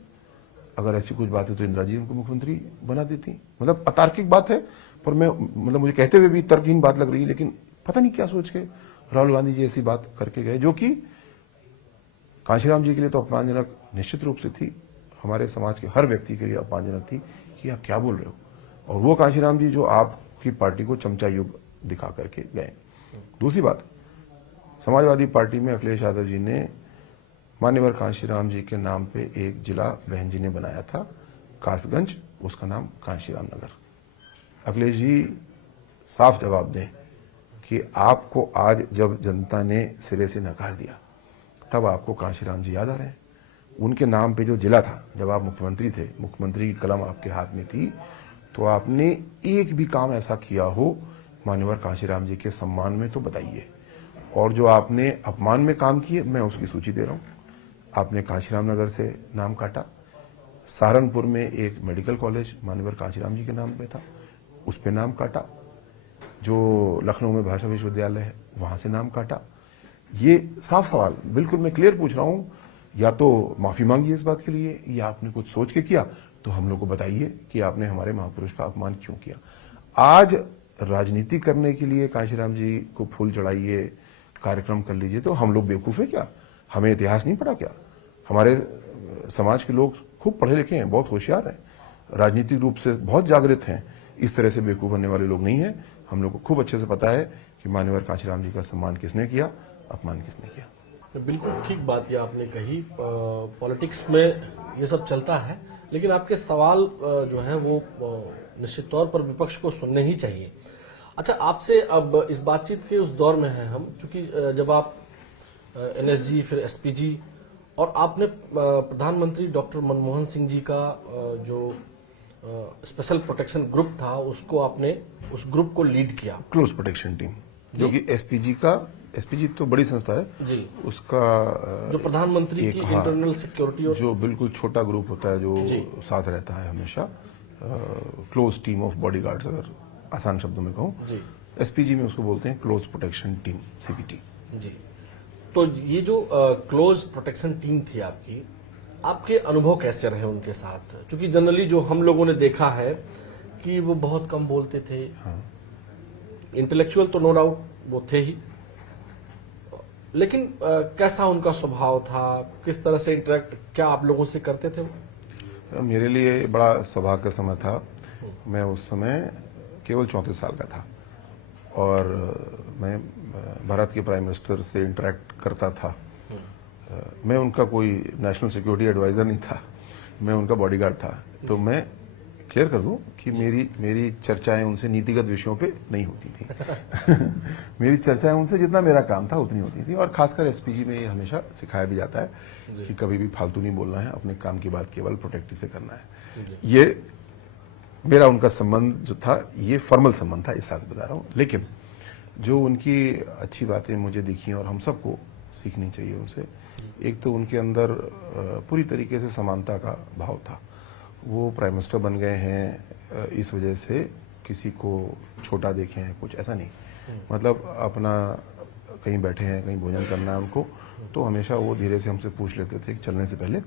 अगर ऐसी कुछ बात है तो इंदिरा जी उनको मुख्यमंत्री बना देती। मतलब अतार्किक बात है, पर मैं, मतलब मुझे कहते हुए भी तर्कहीन बात लग रही है, लेकिन पता नहीं क्या सोच के राहुल गांधी जी ऐसी बात करके गए, जो कि काशीराम जी के लिए तो अपमानजनक निश्चित रूप से थी, हमारे समाज के हर व्यक्ति के लिए अपमानजनक थी कि आप क्या बोल रहे हो। और वो काशीराम जी जो आपकी पार्टी को चमचा युग दिखा करके गए। दूसरी बात, समाजवादी पार्टी में अखिलेश यादव जी ने मान्यवर काशीराम जी के नाम पे एक जिला बहन जी ने बनाया था, कासगंज, उसका नाम काशीराम नगर। अखिलेश जी साफ जवाब दें कि आपको आज जब जनता ने सिरे से नकार दिया तब आपको काशीराम जी याद आ रहे हैं? उनके नाम पे जो जिला था, जब आप मुख्यमंत्री थे, मुख्यमंत्री की कलम आपके हाथ में थी, तो आपने एक भी काम ऐसा किया हो मान्यवर काशीराम जी के सम्मान में तो बताइए। और जो आपने अपमान में काम किए, मैं उसकी सूची दे रहा हूं। आपने काशीराम नगर से नाम काटा, सहारनपुर में एक मेडिकल कॉलेज मान्यवर काशीराम जी के नाम पे था, उस पे नाम काटा। जो लखनऊ में भाषा विश्वविद्यालय है, वहां से नाम काटा। ये साफ सवाल, बिल्कुल मैं क्लियर पूछ रहा हूं, या तो माफी मांगिए इस बात के लिए, या आपने कुछ सोच के किया तो हम लोग को बताइए कि आपने हमारे महापुरुष का अपमान क्यों किया। आज राजनीति करने के लिए काशीराम जी को फूल चढ़ाइए, कार्यक्रम कर लीजिए, तो हम लोग बेवकूफ है क्या? हमें इतिहास नहीं पढ़ा क्या? हमारे समाज के लोग खूब पढ़े लिखे हैं, बहुत होशियार हैं, राजनीतिक रूप से बहुत जागृत हैं, इस तरह से बेवकूफ बनने वाले लोग नहीं हैं। हम लोग को खूब अच्छे से पता है कि मान्यवर काशीराम जी का सम्मान किसने किया, अपमान किसने किया। बिल्कुल ठीक बात ये आपने कही। पॉलिटिक्स में ये सब चलता है, लेकिन आपके सवाल जो है वो निश्चित तौर पर विपक्ष को सुनने ही चाहिए। अच्छा, आपसे अब इस बातचीत के उस दौर में हैं हम, क्योंकि जब आप एनएसजी, फिर एसपीजी, और आपने प्रधानमंत्री डॉक्टर मनमोहन सिंह जी का जो स्पेशल प्रोटेक्शन ग्रुप था, उसको आपने, उस ग्रुप को लीड किया, क्लोज प्रोटेक्शन टीम, जो कि एसपीजी का एसपीजी तो बड़ी संस्था है जी, उसका जो प्रधानमंत्री की हाँ, इंटरनल सिक्योरिटी और जो बिल्कुल छोटा ग्रुप होता है जो साथ रहता है हमेशा, क्लोज टीम ऑफ बॉडीगार्ड्स, अगर आसान शब्दों में कहूँ। जी एसपीजी में उसको बोलते हैं क्लोज प्रोटेक्शन टीम, सीपीटी। जी। तो ये जो क्लोज प्रोटेक्शन टीम थी आपकी, आपके अनुभव कैसे रहे उनके साथ? क्योंकि जनरली जो हम लोगों ने देखा है कि वो बहुत कम बोलते थे। हाँ। इंटेलेक्चुअल तो नो डाउट वो थे ही, लेकिन कैसा उनका स्वभाव था, किस तरह से इंटरेक्ट, क्या आप लोगों से करते थे वो? मेरे लिए बड़ा सौभाग्य का समय था। मैं उस समय केवल 34 साल का था और मैं भारत के प्राइम मिनिस्टर से इंटरेक्ट करता था। मैं उनका कोई नेशनल सिक्योरिटी एडवाइजर नहीं था, मैं उनका बॉडीगार्ड था। तो मैं क्लियर कर दूं कि मेरी चर्चाएं उनसे नीतिगत विषयों पे नहीं होती थी। मेरी चर्चाएं उनसे जितना मेरा काम था उतनी होती थी। और खासकर एसपीजी में ये हमेशा सिखाया भी जाता है कि कभी भी फालतू नहीं बोलना है, अपने काम की बात केवल प्रोटेक्टिव से करना है। ये मेरा उनका संबंध जो था ये फॉर्मल संबंध था, इस साथ बता रहा हूँ। लेकिन जो उनकी अच्छी बातें मुझे दिखी और हम सबको सीखनी चाहिए उनसे, एक तो उनके अंदर पूरी तरीके से समानता का भाव था। वो प्राइम मिनिस्टर बन गए हैं इस वजह से किसी को छोटा देखे हैं, कुछ ऐसा नहीं। मतलब अपना कहीं बैठे हैं, कहीं भोजन करना है उनको, तो हमेशा वो धीरे से हमसे पूछ लेते थे कि चलने से पहले,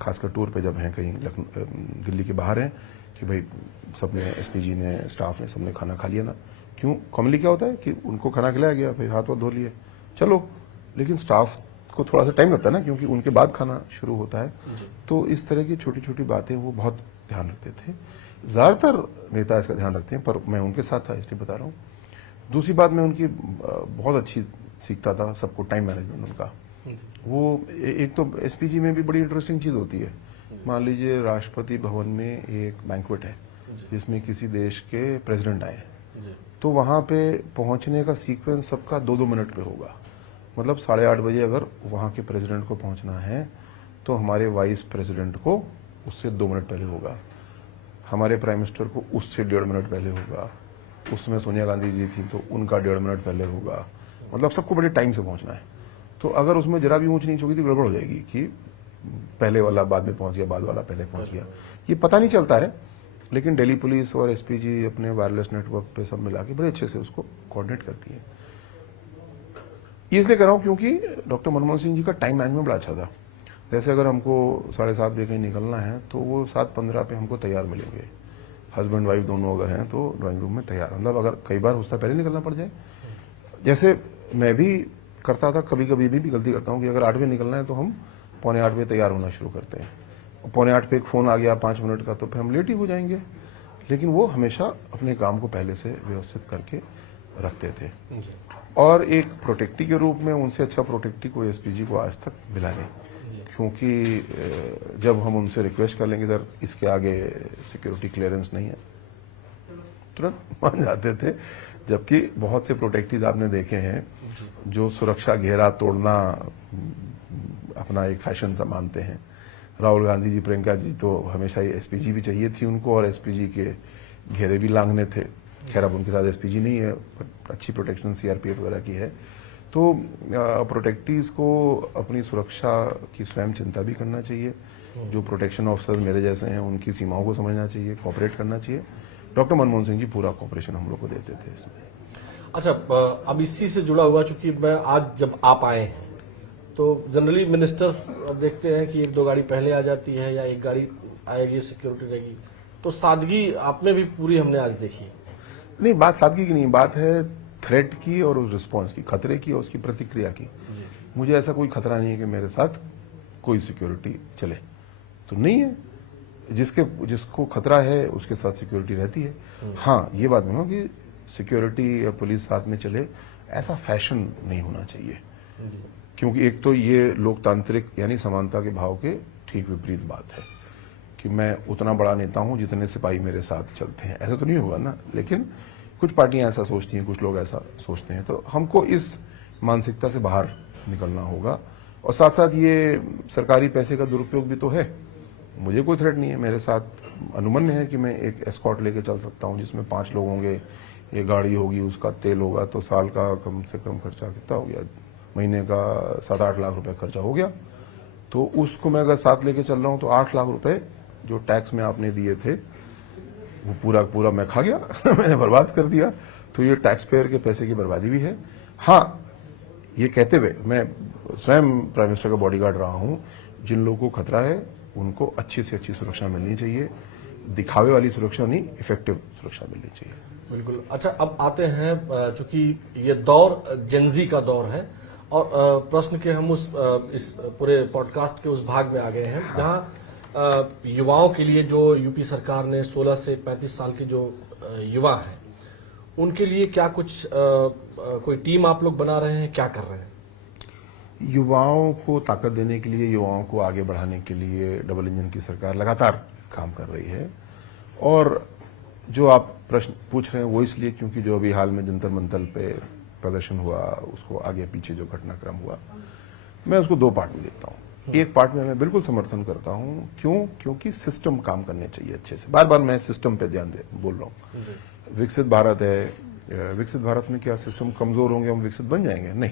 खासकर टूर पे जब हैं कहीं दिल्ली के बाहर हैं, कि भाई सबने, एसपीजी ने, स्टाफ ने, सबने खाना खा लिया ना। क्यों, कॉमनली क्या होता है कि उनको खाना खिलाया गया, फिर हाथ वाथ धो लिए, चलो। लेकिन स्टाफ को थोड़ा सा टाइम लगता है ना, क्योंकि उनके बाद खाना शुरू होता है। तो इस तरह की छोटी छोटी बातें वो बहुत ध्यान रखते थे। ज्यादातर नेता इसका ध्यान रखते हैं, पर मैं उनके साथ था इसलिए बता रहा हूँ। दूसरी बात, मैं उनकी बहुत अच्छी सीखता था सबको, टाइम मैनेजमेंट उनका। वो एक तो एसपीजी में भी बड़ी इंटरेस्टिंग चीज होती है। मान लीजिए राष्ट्रपति भवन में एक बैंक्वेट है जिसमें किसी देश के प्रेसिडेंट आए, तो वहां पे पहुंचने का सीक्वेंस सबका 2-2 मिनट पे होगा। मतलब 8:30 बजे अगर वहां के प्रेसिडेंट को पहुंचना है तो हमारे वाइस प्रेसिडेंट को उससे 2 मिनट पहले होगा, हमारे प्राइम मिनिस्टर को उससे 1.5 मिनट पहले होगा, उसमें सोनिया गांधी जी थी तो उनका 1.5 मिनट पहले होगा। मतलब सबको बड़े टाइम से पहुंचना है। तो अगर उसमें जरा भी ऊंच नीच होगी तो गड़बड़ हो जाएगी कि पहले वाला बाद में पहुंच गया, बाद वाला पहले पहुंच गया, ये पता नहीं चलता है। लेकिन दिल्ली पुलिस और एसपीजी अपने वायरलेस नेटवर्क पे सब मिला के बड़े अच्छे से उसको कोऑर्डिनेट करती है। ये इसलिए कर रहा हूं क्योंकि डॉक्टर मनमोहन सिंह जी का टाइम मैनेजमेंट बड़ा अच्छा था। जैसे अगर हमको 7:30 बजे कहीं निकलना है तो वो 7:15 पे हमको तैयार मिलेंगे, हस्बैंड वाइफ दोनों अगर हैं तो ड्राइंग रूम में तैयार। मतलब अगर कई बार उससे पहले निकलना पड़ जाए, जैसे मैं भी करता था, कभी कभी भी गलती करता हूँ कि अगर 8 बजे निकलना है तो हम 7:45 बजे तैयार होना शुरू करते हैं। 7:45 पे एक फोन आ गया 5 मिनट का तो फिर हम लेट ही हो जाएंगे। लेकिन वो हमेशा अपने काम को पहले से व्यवस्थित करके रखते थे। और एक प्रोटेक्टी के रूप में उनसे अच्छा प्रोटेक्टी कोई एसपीजी को आज तक मिला नहीं, क्योंकि जब हम उनसे रिक्वेस्ट कर लेंगे सर इसके आगे सिक्योरिटी क्लियरेंस नहीं है, तुरंत मान जाते थे। जबकि बहुत से प्रोटेक्टीज आपने देखे हैं जो सुरक्षा घेरा तोड़ना अपना एक फैशन सा मानते हैं। राहुल गांधी जी, प्रियंका जी तो हमेशा ही एसपीजी भी चाहिए थी उनको, और एसपीजी के घेरे भी लांघने थे। खैर अब उनके साथ एसपीजी नहीं है, अच्छी प्रोटेक्शन सीआरपीएफ वगैरह की है। तो प्रोटेक्टीज को अपनी सुरक्षा की स्वयं चिंता भी करना चाहिए। जो प्रोटेक्शन ऑफिसर्स मेरे जैसे हैं उनकी सीमाओं को समझना चाहिए, कोऑपरेट करना चाहिए। डॉक्टर मनमोहन सिंह जी पूरा कोऑपरेशन हम लोग को देते थे इसमें। अच्छा, अब इसी से जुड़ा हुआ, चूंकि मैं आज जब आप आए हैं तो जनरली मिनिस्टर्स देखते हैं कि 1-2 गाड़ी पहले आ जाती है या एक गाड़ी आएगी, सिक्योरिटी रहेगी। तो सादगी आप में भी पूरी हमने आज देखी। नहीं, बात सादगी की नहीं, बात है थ्रेट की और उस रिस्पॉन्स की, खतरे की और उसकी प्रतिक्रिया की। मुझे ऐसा कोई खतरा नहीं है कि मेरे साथ कोई सिक्योरिटी चले, तो नहीं है। जिसको खतरा है उसके साथ सिक्योरिटी रहती है। हाँ, ये बात मानो कि सिक्योरिटी या पुलिस साथ में चले, ऐसा फैशन नहीं होना चाहिए। क्योंकि एक तो ये लोकतांत्रिक यानी समानता के भाव के ठीक विपरीत बात है कि मैं उतना बड़ा नेता हूं जितने सिपाही मेरे साथ चलते हैं। ऐसा तो नहीं होगा ना। लेकिन कुछ पार्टियां ऐसा सोचती हैं, कुछ लोग ऐसा सोचते हैं। तो हमको इस मानसिकता से बाहर निकलना होगा। और साथ साथ ये सरकारी पैसे का दुरुपयोग भी तो है। मुझे कोई थ्रेट नहीं है, मेरे साथ अनुमन्य है कि मैं एक एस्कॉर्ट लेके चल सकता हूं जिसमें 5 लोग होंगे ये गाड़ी होगी, उसका तेल होगा, तो साल का कम से कम खर्चा कितना हो गया, महीने का 7-8 लाख रुपए खर्चा हो गया। तो उसको मैं अगर साथ लेके चल रहा हूँ तो 8 लाख रुपए जो टैक्स में आपने दिए थे वो पूरा पूरा मैं खा गया मैंने बर्बाद कर दिया। तो ये टैक्स पेयर के पैसे की बर्बादी भी है। हाँ, ये कहते हुए मैं स्वयं प्राइम मिनिस्टर का बॉडीगार्ड रहा हूं, जिन लोगों को खतरा है उनको अच्छी से अच्छी सुरक्षा मिलनी चाहिए, दिखावे वाली सुरक्षा नहीं, इफेक्टिव सुरक्षा मिलनी चाहिए। बिल्कुल। अच्छा, अब आते हैं, चूंकि ये दौर जेनजी का दौर है और प्रश्न के हम इस पूरे पॉडकास्ट के उस भाग में आ गए हैं जहां युवाओं के लिए जो यूपी सरकार ने 16 से 35 साल के जो युवा हैं उनके लिए क्या कुछ कोई टीम आप लोग बना रहे हैं, क्या कर रहे हैं? युवाओं को ताकत देने के लिए, युवाओं को आगे बढ़ाने के लिए डबल इंजन की सरकार लगातार काम कर रही है। और जो आप प्रश्न पूछ रहे हैं वो इसलिए क्योंकि जो अभी हाल में जंतर मंतर पे प्रदर्शन हुआ, उसको आगे पीछे जो घटनाक्रम हुआ, मैं उसको 2 पार्ट में देखता हूँ। एक पार्ट में मैं बिल्कुल समर्थन करता हूँ, क्योंकि सिस्टम काम करने चाहिए अच्छे से। बार बार मैं सिस्टम पे ध्यान बोल रहा हूँ। विकसित भारत है, विकसित भारत में क्या सिस्टम कमजोर होंगे हम विकसित बन जाएंगे? नहीं,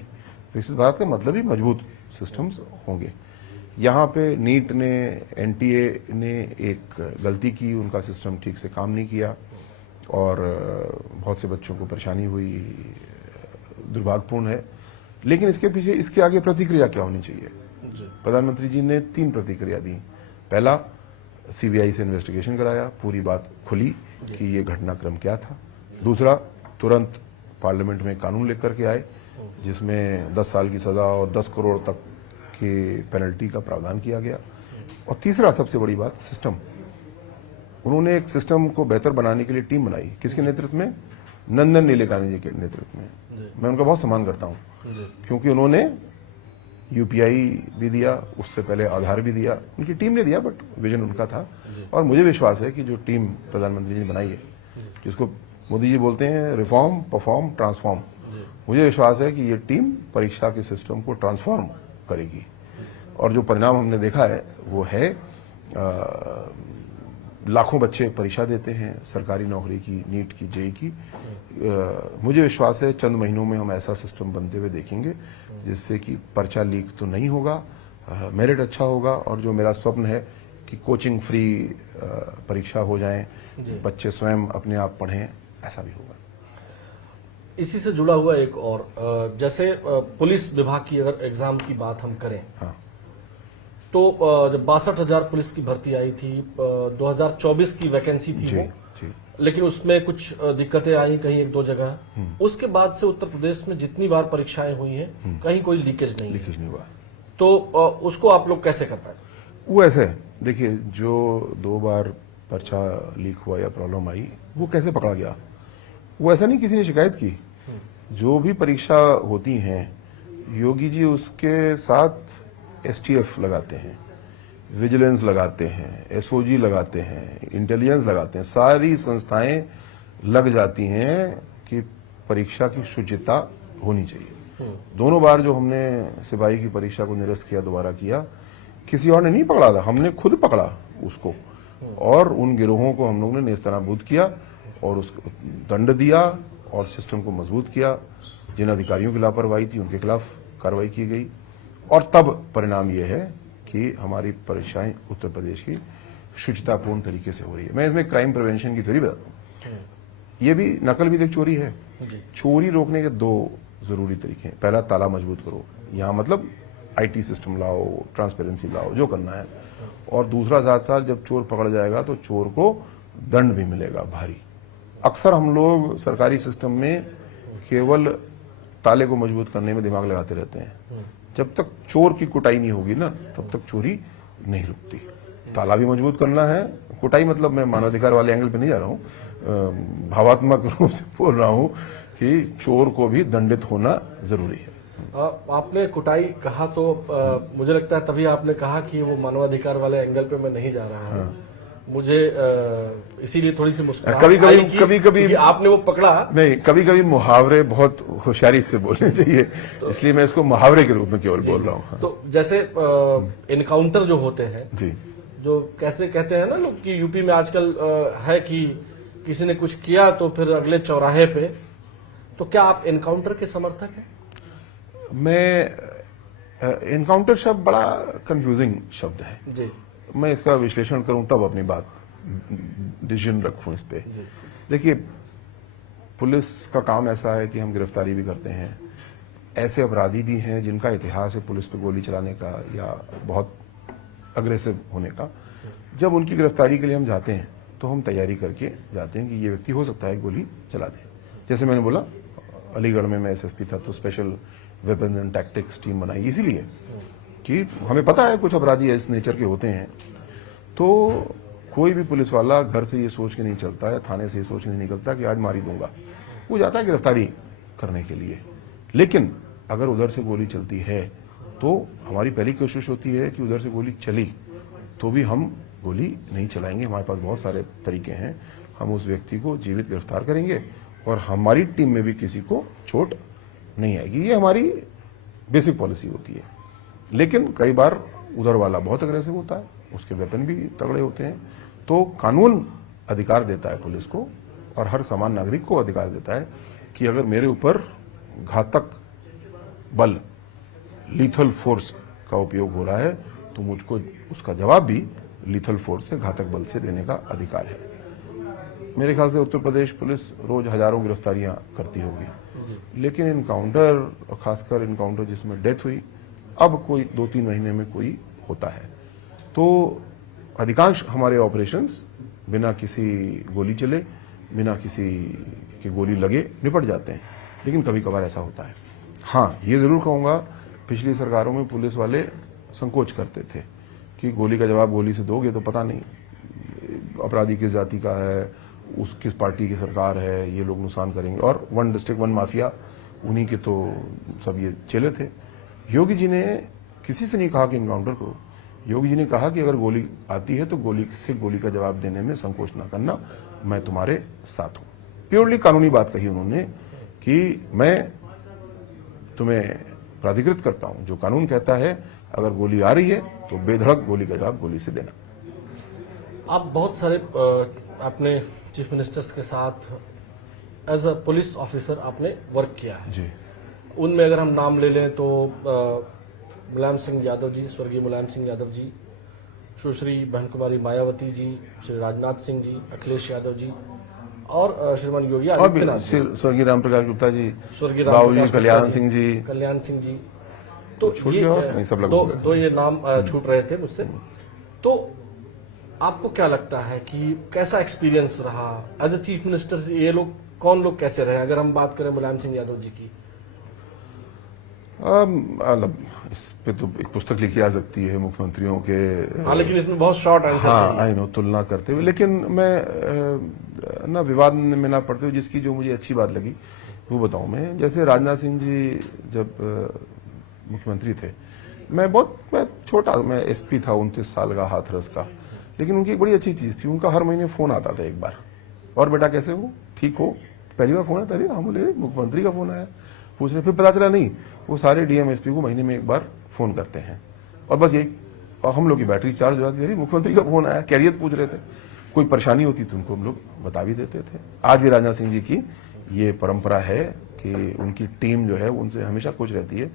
विकसित भारत का मतलब ही मजबूत सिस्टम्स होंगे। यहाँ पे नीट ने, एनटीए ने एक गलती की, उनका सिस्टम ठीक से काम नहीं किया और बहुत से बच्चों को परेशानी हुई, दुर्भाग्यपूर्ण है। लेकिन इसके पीछे, इसके आगे प्रतिक्रिया क्या होनी चाहिए? प्रधानमंत्री जी ने 3 प्रतिक्रिया दी। पहला, सीबीआई से इन्वेस्टिगेशन कराया, पूरी बात खुली कि ये घटनाक्रम क्या था। दूसरा, तुरंत पार्लियामेंट में कानून लेकर के आए जिसमें 10 साल की सजा और 10 करोड़ तक की पेनल्टी का प्रावधान किया गया। और तीसरा, सबसे बड़ी बात, सिस्टम। उन्होंने एक सिस्टम को बेहतर बनाने के लिए टीम बनाई। किसके नेतृत्व में? नंदन नीलेकानी जी के नेतृत्व में। मैं उनका बहुत सम्मान करता हूं क्योंकि उन्होंने यूपीआई भी दिया, उससे पहले आधार भी दिया, उनकी टीम ने दिया, बट विजन उनका था। और मुझे विश्वास है कि जो टीम प्रधानमंत्री जी ने बनाई है, जिसको मोदी जी बोलते हैं रिफॉर्म, परफॉर्म, ट्रांसफॉर्म, मुझे विश्वास है कि ये टीम परीक्षा के सिस्टम को ट्रांसफॉर्म करेगी। और जो परिणाम हमने देखा है वो है लाखों बच्चे परीक्षा देते हैं सरकारी नौकरी की, नीट की, जेई की। मुझे विश्वास है चंद महीनों में हम ऐसा सिस्टम बनते हुए देखेंगे जिससे कि पर्चा लीक तो नहीं होगा, मेरिट अच्छा होगा, और जो मेरा स्वप्न है कि कोचिंग फ्री परीक्षा हो जाए, बच्चे स्वयं अपने आप पढ़ें, ऐसा भी होगा। इसी से जुड़ा हुआ एक और, जैसे पुलिस विभाग की अगर एग्जाम की बात हम करें, हाँ, तो जब 62,000 पुलिस की भर्ती आई थी, 2024 की वैकेंसी थी वो, लेकिन उसमें कुछ दिक्कतें आई कहीं 1-2 जगह। उसके बाद से उत्तर प्रदेश में जितनी बार परीक्षाएं हुई हैं कहीं कोई लीकेज नहीं हुआ। तो उसको आप लोग कैसे कर पाए? वो ऐसे, देखिए, जो 2 बार पर्चा लीक हुआ या प्रॉब्लम आई, वो कैसे पकड़ा गया? वो ऐसा नहीं किसी ने शिकायत की। जो भी परीक्षा होती हैं, योगी जी उसके साथ एसटीएफ लगाते हैं, विजिलेंस लगाते हैं, एसओजी लगाते हैं, इंटेलिजेंस लगाते हैं, सारी संस्थाएं लग जाती हैं कि परीक्षा की शुचिता होनी चाहिए। दोनों बार जो हमने सिपाही की परीक्षा को निरस्त किया, दोबारा किया, किसी और ने नहीं पकड़ा था, हमने खुद पकड़ा उसको, और उन गिरोहों को हम लोगों ने नेस्तनाबूद किया और उसको दंड दिया और सिस्टम को मजबूत किया। जिन अधिकारियों की लापरवाही थी उनके खिलाफ कार्रवाई की गई, और तब परिणाम यह है कि हमारी परीक्षाएं उत्तर प्रदेश की शुचितापूर्ण तरीके से हो रही है। मैं इसमें क्राइम प्रिवेंशन की थ्योरी बताता हूँ। ये भी, नकल भी एक चोरी है। चोरी रोकने के 2 जरूरी तरीके हैं। पहला, ताला मजबूत करो, यहाँ मतलब आईटी सिस्टम लाओ, ट्रांसपेरेंसी लाओ, जो करना है। और दूसरा, साथ साथ जब चोर पकड़ जाएगा तो चोर को दंड भी मिलेगा भारी। अक्सर हम लोग सरकारी सिस्टम में केवल ताले को मजबूत करने में दिमाग लगाते रहते हैं। जब तक चोर की कुटाई नहीं होगी ना, तब तक चोरी नहीं रुकती। ताला भी मजबूत करना है, कुटाई मतलब मैं मानवाधिकार वाले एंगल पे नहीं जा रहा हूँ, भावात्मक रूप से बोल रहा हूँ कि चोर को भी दंडित होना जरूरी है। आपने कुटाई कहा तो मुझे लगता है तभी आपने कहा कि वो मानवाधिकार वाले एंगल पे मैं नहीं जा रहा हूँ। मुझे इसीलिए थोड़ी सी मुस्कुराहट कभी कभी आपने वो पकड़ा नहीं, कभी कभी मुहावरे बहुत होशियारी से बोलने चाहिए, तो इसलिए मैं इसको मुहावरे के रूप में केवल बोल रहा हूँ। तो जैसे एनकाउंटर जो होते हैं जी, जो कैसे कहते हैं ना लोग कि यूपी में आजकल है कि किसी ने कुछ किया तो फिर अगले चौराहे पे, तो क्या आप एनकाउंटर के समर्थक हैं? मैं एनकाउंटर शब्द बड़ा कंफ्यूजिंग शब्द है। जी मैं इसका विश्लेषण करूं तब अपनी बात डिसीजन रखूं इस पे। जी देखिए, पुलिस का काम ऐसा है कि हम गिरफ्तारी भी करते हैं, ऐसे अपराधी भी हैं जिनका इतिहास है पुलिस पे गोली चलाने का या बहुत अग्रेसिव होने का। जब उनकी गिरफ्तारी के लिए हम जाते हैं तो हम तैयारी करके जाते हैं कि ये व्यक्ति हो सकता है गोली चला दे। जैसे मैंने बोला, अलीगढ़ में मैं एसएसपी था तो special weapons and tactics team बनाई इसीलिए कि हमें पता है कुछ अपराधी इस नेचर के होते हैं। तो कोई भी पुलिस वाला घर से ये सोच के नहीं चलता है, थाने से ये सोच के नहीं निकलता कि आज मारी दूंगा। वो जाता है गिरफ्तारी करने के लिए। लेकिन अगर उधर से गोली चलती है तो हमारी पहली कोशिश होती है कि उधर से गोली चली तो भी हम गोली नहीं चलाएंगे। हमारे पास बहुत सारे तरीके हैं, हम उस व्यक्ति को जीवित गिरफ्तार करेंगे और हमारी टीम में भी किसी को चोट नहीं आएगी। ये हमारी बेसिक पॉलिसी होती है। लेकिन कई बार उधर वाला बहुत अग्रेसिव होता है, उसके वेपन भी तगड़े होते हैं। तो कानून अधिकार देता है पुलिस को और हर समान नागरिक को अधिकार देता है कि अगर मेरे ऊपर घातक बल, लीथल फोर्स का उपयोग हो रहा है तो मुझको उसका जवाब भी लीथल फोर्स से, घातक बल से देने का अधिकार है। मेरे ख्याल से उत्तर प्रदेश पुलिस रोज हजारों गिरफ्तारियां करती होगी, लेकिन इनकाउंटर, और खासकर इनकाउंटर जिसमें डेथ हुई, अब कोई 2-3 महीने में कोई होता है। तो अधिकांश हमारे ऑपरेशंस बिना किसी गोली चले, बिना किसी के गोली लगे निपट जाते हैं। लेकिन कभी कभार ऐसा होता है। हाँ, ये जरूर कहूंगा, पिछली सरकारों में पुलिस वाले संकोच करते थे कि गोली का जवाब गोली से दोगे तो पता नहीं अपराधी किस जाति का है, उस किस पार्टी की सरकार है, ये लोग नुकसान करेंगे। और वन डिस्ट्रिक्ट वन माफिया, उन्हीं के तो सब ये चेले थे। योगी जी ने किसी से नहीं कहा कि इनकाउंटर करो। योगी जी ने कहा कि अगर गोली आती है तो गोली से गोली का जवाब देने में संकोच ना करना, मैं तुम्हारे साथ हूं। प्योरली कानूनी बात कही उन्होंने कि मैं तुम्हें प्राधिकृत करता हूं, जो कानून कहता है अगर गोली आ रही है तो बेधड़क गोली का जवाब गोली से देना। आप बहुत सारे अपने चीफ मिनिस्टर्स के साथ एज अ पुलिस ऑफिसर आपने वर्क किया है जी। उनमें अगर हम नाम ले लें तो मुलायम सिंह यादव जी, स्वर्गीय मुलायम सिंह यादव जी, सुश्री बहन कुमारी मायावती जी, श्री राजनाथ सिंह जी, अखिलेश यादव जी और श्रीमान योगी आदित्यनाथ जी, स्वर्गीय रामप्रकाश गुप्ता जी, स्वर्गीय बाबूजी कल्याण सिंह जी, कल्याण सिंह जी। तो छूट ये गया और नहीं, सब लोग दो ये नाम छूट रहे थे मुझसे। तो आपको क्या लगता है कि कैसा एक्सपीरियंस रहा एज अ चीफ मिनिस्टर? ये लोग कौन लोग कैसे रहे? अगर हम बात करें मुलायम सिंह यादव जी की, इस पे तो एक पुस्तक लिखी जा सकती है मुख्यमंत्रियों के। हाँ, लेकिन इसमें बहुत शॉर्ट आंसर चाहिए। आई नो, तुलना करते हुए। लेकिन मैं ना विवाद में ना पड़ते हुए जिसकी जो मुझे अच्छी बात लगी वो बताऊं मैं। जैसे राजनाथ सिंह जी जब मुख्यमंत्री थे, मैं छोटा, मैं एसपी था, 29 साल का, हाथरस का। लेकिन उनकी एक बड़ी अच्छी चीज थी, उनका हर महीने फोन आता था एक बार, और बेटा कैसे हो, ठीक हो? पहली बार फोन आता है, हम बोले मुख्यमंत्री का फोन आया, पूछ रहे। फिर पता चला नहीं, वो सारे डीएम एसपी को महीने में एक बार फोन करते हैं और बस यही। और हम लोग की बैटरी चार्ज हो जाती थी, मुख्यमंत्री का फोन आया, कैरियर पूछ रहे थे। कोई परेशानी होती तो उनको हम लोग बता भी देते थे। आज भी राजनाथ सिंह जी की ये परंपरा है कि उनकी टीम जो है उनसे हमेशा खुश रहती है,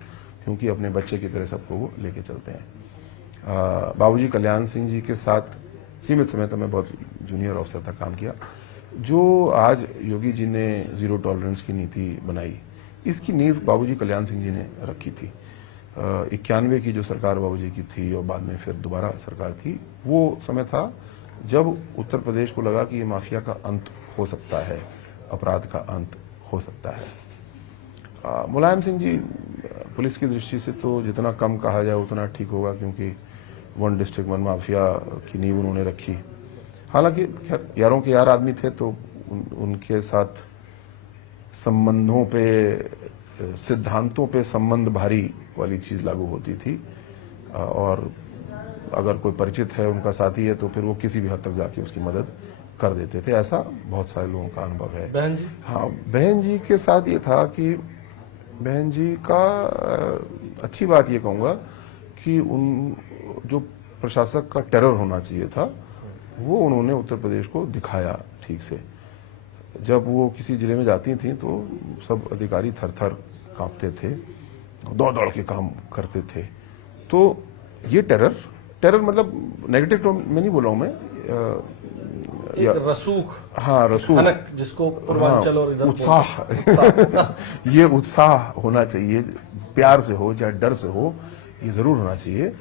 क्योंकि अपने बच्चे की तरह सबको वो लेके चलते हैं। बाबूजी कल्याण सिंह जी के साथ सीमित समय तक मैं बहुत जूनियर ऑफिसर तक काम किया। जो आज योगी जी ने जीरो टॉलरेंस की नीति बनाई, इसकी नींव बाबूजी कल्याण सिंह जी ने रखी थी। 91 की जो सरकार बाबूजी की थी और बाद में फिर दोबारा सरकार थी, वो समय था जब उत्तर प्रदेश को लगा कि ये माफिया का अंत हो सकता है, अपराध का अंत हो सकता है। मुलायम सिंह जी पुलिस की दृष्टि से तो जितना कम कहा जाए उतना ठीक होगा, क्योंकि वन डिस्ट्रिक्ट वन माफिया की नींव उन्होंने रखी। हालांकि खैर यारों के यार आदमी थे, तो उनके साथ संबंधों पे, सिद्धांतों पे संबंध भारी वाली चीज लागू होती थी। और अगर कोई परिचित है, उनका साथी है, तो फिर वो किसी भी हद तक जाके उसकी मदद कर देते थे। ऐसा बहुत सारे लोगों का अनुभव है। बहन जी? हाँ, बहन जी के साथ ये था कि बहन जी का अच्छी बात ये कहूंगा कि उन जो प्रशासक का टेरर होना चाहिए था, वो उन्होंने उत्तर प्रदेश को दिखाया ठीक से। जब वो किसी जिले में जाती थी तो सब अधिकारी थर थर कांपते थे, दौड़ दौड़ के काम करते थे। तो ये टेरर मतलब नेगेटिव टर्म में नहीं बोल रहा हूं मैं, एक रसूख, हाँ रसूख, हनक, जिसको पूर्वांचल और इधर उत्साह ये उत्साह होना चाहिए, प्यार से हो चाहे डर से हो, ये जरूर होना चाहिए।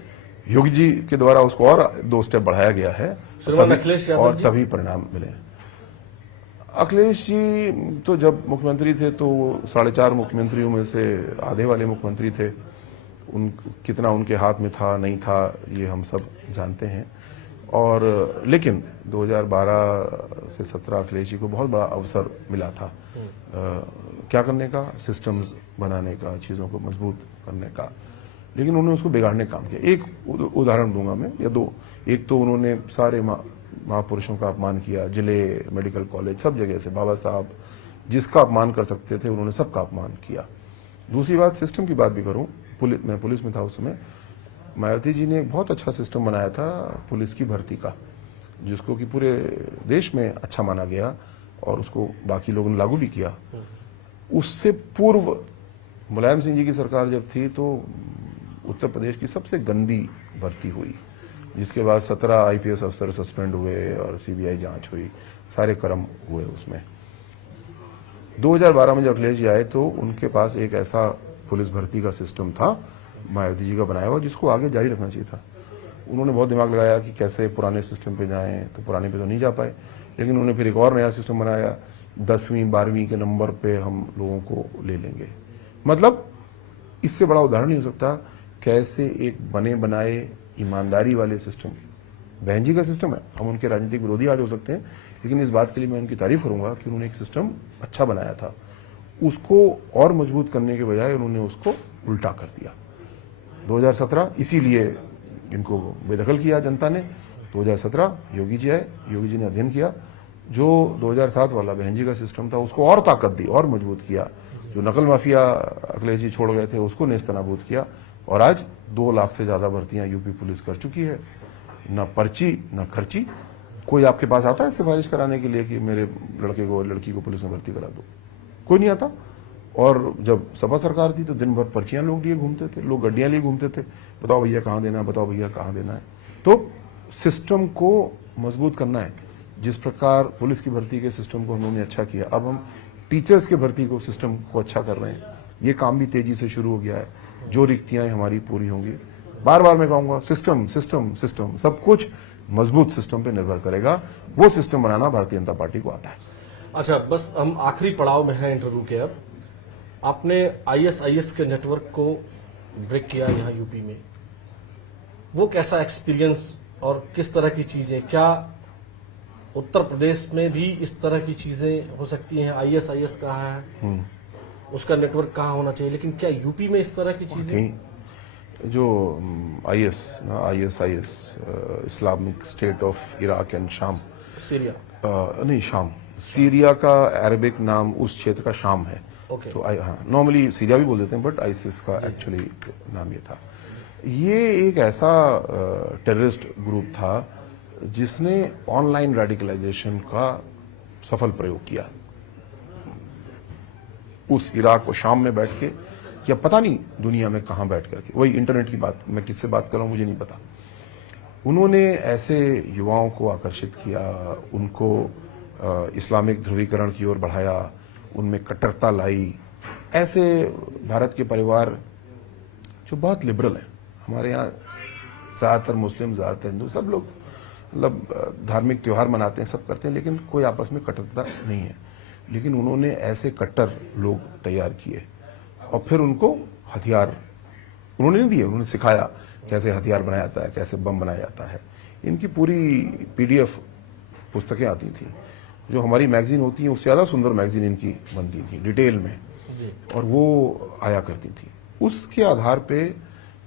योगी जी के द्वारा उसको और 2 स्टेप बढ़ाया गया है, श्रीमान अखिलेश यादव और जी? तभी परिणाम मिले। अखिलेश जी तो जब मुख्यमंत्री थे तो 4.5 मुख्यमंत्रियों में से आधे वाले मुख्यमंत्री थे। कितना उनके हाथ में था नहीं था ये हम सब जानते हैं। और लेकिन 2012 से 17 अखिलेश जी को बहुत बड़ा अवसर मिला था क्या करने का, सिस्टम्स बनाने का, चीज़ों को मजबूत करने का, लेकिन उन्होंने उसको बिगाड़ने का काम किया। एक उदाहरण दूंगा मैं या 2। एक तो उन्होंने सारे महापुरुषों का अपमान किया, जिले, मेडिकल कॉलेज, सब जगह से बाबा साहब जिसका अपमान कर सकते थे उन्होंने सबका अपमान किया। दूसरी बात, सिस्टम की बात भी करूं, मैं पुलिस में था उस समय, मायावती जी ने एक बहुत अच्छा सिस्टम बनाया था पुलिस की भर्ती का, जिसको कि पूरे देश में अच्छा माना गया और उसको बाकी लोगों ने लागू भी किया। उससे पूर्व मुलायम सिंह जी की सरकार जब थी तो उत्तर प्रदेश की सबसे गंदी भर्ती हुई, जिसके बाद 17 आईपीएस अफसर सस्पेंड हुए और सीबीआई जांच हुई, सारे कर्म हुए उसमें। 2012 में जब अखिलेश जी आए तो उनके पास एक ऐसा पुलिस भर्ती का सिस्टम था मायावती जी का बनाया हुआ, जिसको आगे जारी रखना चाहिए था। उन्होंने बहुत दिमाग लगाया कि कैसे पुराने सिस्टम पे जाएं, तो पुराने पे तो नहीं जा पाए, लेकिन उन्होंने फिर एक और नया सिस्टम बनाया, 10वीं 12वीं के नंबर पे हम लोगों को ले लेंगे। मतलब इससे बड़ा उदाहरण नहीं हो सकता कैसे एक बने बनाए ईमानदारी वाले सिस्टम, बहन जी का सिस्टम है, हम उनके राजनीतिक विरोधी आज हो सकते हैं, लेकिन इस बात के लिए मैं उनकी तारीफ करूंगा कि उन्होंने एक सिस्टम अच्छा बनाया था। उसको और मजबूत करने के बजाय उन्होंने उसको उल्टा कर दिया। 2017 इसीलिए इनको बेदखल किया जनता ने। 2017 योगी जी आए, योगी जी ने अध्ययन किया, जो 2007 वाला बहन जी का सिस्टम था उसको और ताकत दी और मजबूत किया। जो नकल माफिया अखिलेश जी छोड़ गए थे उसको नेस्तनाबूद किया, और आज 2 लाख से ज्यादा भर्तियां यूपी पुलिस कर चुकी है। न पर्ची न खर्ची। कोई आपके पास आता है सिफारिश कराने के लिए कि मेरे लड़के को लड़की को पुलिस में भर्ती करा दो? कोई नहीं आता। और जब सपा सरकार थी तो दिन भर पर्चियां लोग लिए घूमते थे, लोग गड्डियां लिए घूमते थे, बताओ भैया कहाँ देना है, बताओ भैया कहाँ देना है। तो सिस्टम को मजबूत करना है। जिस प्रकार पुलिस की भर्ती के सिस्टम को उन्होंने अच्छा किया, अब हम टीचर्स की भर्ती को सिस्टम को अच्छा कर रहे हैं। ये काम भी तेजी से शुरू हो गया है। जो रिक्तियां हमारी पूरी होंगी, बार बार मैं कहूंगा, सिस्टम सिस्टम सिस्टम, सब कुछ मजबूत सिस्टम पे निर्भर करेगा। वो सिस्टम बनाना भारतीय जनता पार्टी को आता है। अच्छा, बस हम आखिरी पड़ाव में हैं इंटरव्यू के। अब आपने आईएसआईएस के नेटवर्क को ब्रेक किया यहाँ यूपी में, वो कैसा एक्सपीरियंस और किस तरह की चीजें, क्या उत्तर प्रदेश में भी इस तरह की चीजें हो सकती हैं? आईएसआईएस कहाँ है, उसका नेटवर्क कहाँ होना चाहिए, लेकिन क्या यूपी में इस तरह की चीजें? जो ISIS Islamic state of Iraq and शाम, सीरिया नहीं शाम, सीरिया का अरबिक नाम उस क्षेत्र का शाम है। Okay. तो हाँ, नॉर्मली सीरिया भी बोल देते हैं, बट आईसिस का एक्चुअली नाम ये था। ये एक ऐसा टेररिस्ट ग्रुप था जिसने ऑनलाइन रेडिकलाइजेशन का सफल प्रयोग किया। उस इराक और शाम में बैठ के, या पता नहीं दुनिया में कहां बैठ करके, वही इंटरनेट की बात, मैं किससे बात कर रहा हूं मुझे नहीं पता, उन्होंने ऐसे युवाओं को आकर्षित किया, उनको इस्लामिक ध्रुवीकरण की ओर बढ़ाया, उनमें कट्टरता लाई। ऐसे भारत के परिवार जो बहुत लिबरल हैं, हमारे यहाँ ज्यादातर मुस्लिम, ज्यादातर हिंदू, सब लोग मतलब धार्मिक त्योहार मनाते हैं, सब करते हैं, लेकिन कोई आपस में कट्टरता नहीं है। लेकिन उन्होंने ऐसे कट्टर लोग तैयार किए और फिर उनको हथियार उन्होंने नहीं दिए, उन्होंने सिखाया कैसे हथियार बनाया जाता है, कैसे बम बनाया जाता है। इनकी पूरी पीडीएफ पुस्तकें आती थी, जो हमारी मैगजीन होती है उससे ज्यादा सुंदर मैगजीन इनकी बनती थी डिटेल में, और वो आया करती थी। उसके आधार पे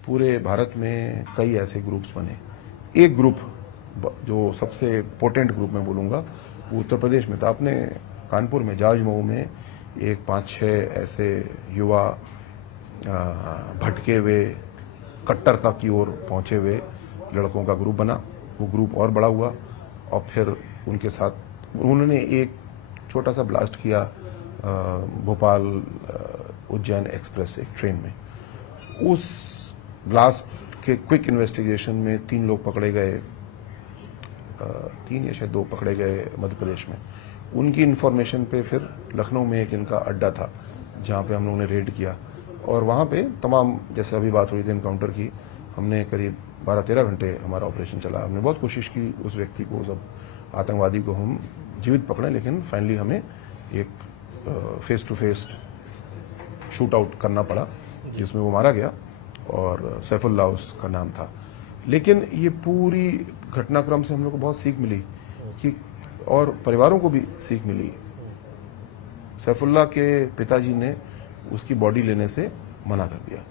पूरे भारत में कई ऐसे ग्रुप्स बने। एक ग्रुप जो सबसे पोटेंट ग्रुप मैं बोलूंगा वो उत्तर प्रदेश में था। अपने कानपुर में जाजमऊ में एक 5-6 ऐसे युवा भटके हुए कट्टरता की ओर पहुंचे हुए लड़कों का ग्रुप बना। वो ग्रुप और बड़ा हुआ और फिर उनके साथ उन्होंने एक छोटा सा ब्लास्ट किया भोपाल उज्जैन एक्सप्रेस एक ट्रेन में। उस ब्लास्ट के क्विक इन्वेस्टिगेशन में 3 लोग पकड़े गए, 3 या शायद 2 पकड़े गए मध्य प्रदेश में। उनकी इन्फॉर्मेशन पे फिर लखनऊ में एक इनका अड्डा था जहाँ पे हम लोगों ने रेड किया, और वहाँ पे तमाम, जैसे अभी बात हुई थी एनकाउंटर की, हमने करीब 12-13 घंटे हमारा ऑपरेशन चला। हमने बहुत कोशिश की उस व्यक्ति को, उस आतंकवादी को हम जीवित पकड़ें, लेकिन फाइनली हमें एक face to face shoot out करना पड़ा जिसमें वो मारा गया, और सैफुल्लाह उसका नाम था। लेकिन ये पूरी घटनाक्रम से हम लोग को बहुत सीख मिली कि, और परिवारों को भी सीख मिली। सैफुल्लाह के पिताजी ने उसकी बॉडी लेने से मना कर दिया।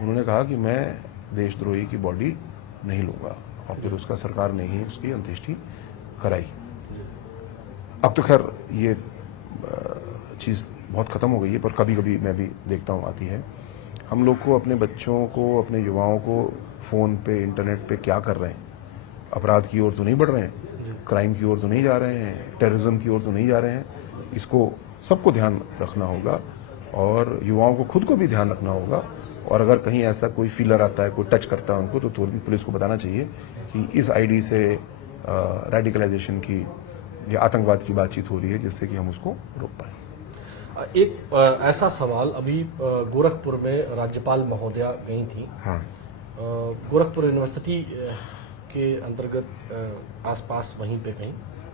उन्होंने कहा कि मैं देशद्रोही की बॉडी नहीं लूंगा, और फिर उसका सरकार ने ही उसकी अंत्येष्टि कराई। अब तो खैर ये चीज़ बहुत ख़त्म हो गई है, पर कभी कभी मैं भी देखता हूँ आती है। हम लोग को, अपने बच्चों को, अपने युवाओं को फ़ोन पे, इंटरनेट पे क्या कर रहे हैं, अपराध की ओर तो नहीं बढ़ रहे हैं, क्राइम की ओर तो नहीं जा रहे हैं, टेररिज्म की ओर तो नहीं जा रहे हैं। इसको सबको ध्यान रखना होगा, और युवाओं को खुद को भी ध्यान रखना होगा। और अगर कहीं ऐसा कोई फीलर आता है, कोई टच करता है उनको, तो तुरंत पुलिस को बताना चाहिए कि इस आईडी से रेडिकलाइजेशन की या आतंकवाद की बातचीत हो रही है, जिससे कि हम उसको रोक पाएं। एक ऐसा सवाल, अभी गोरखपुर में राज्यपाल महोदया गई थी। हाँ। गोरखपुर यूनिवर्सिटी के अंतर्गत आसपास वहीं पे कहीं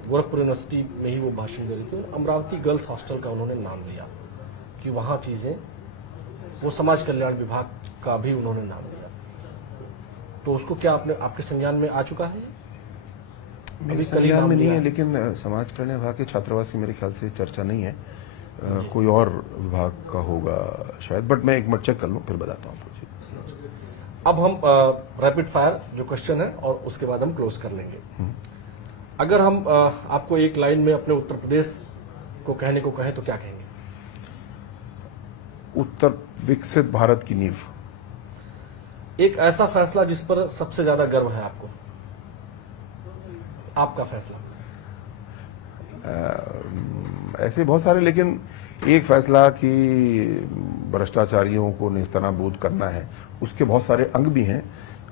गोरखपुर यूनिवर्सिटी में ही वो भाषण दे रही थी, और अमरावती गर्ल्स हॉस्टल का उन्होंने नाम लिया कि वहाँ चीज़ें, वो समाज कल्याण विभाग का भी उन्होंने नाम लिया। तो उसको क्या आपके संज्ञान में आ चुका है? मेरे संज्ञान में नहीं है, लेकिन समाज कल्याण विभाग के छात्रावास की मेरे ख्याल से चर्चा नहीं है। कोई और विभाग का होगा शायद, बट मैं एक मिनट चेक कर लूँ फिर बताता हूँ। अब हम रैपिड फायर जो क्वेश्चन है, और उसके बाद हम क्लोज कर लेंगे। अगर हम आपको एक लाइन में अपने उत्तर प्रदेश को कहने को कहें तो क्या कहेंगे? उत्तर विकसित भारत की नींव। एक ऐसा फैसला जिस पर सबसे ज्यादा गर्व है आपको, आपका फैसला? ऐसे बहुत सारे, लेकिन एक फैसला कि भ्रष्टाचारियों को नेस्तनाबूद करना है, उसके बहुत सारे अंग भी हैं,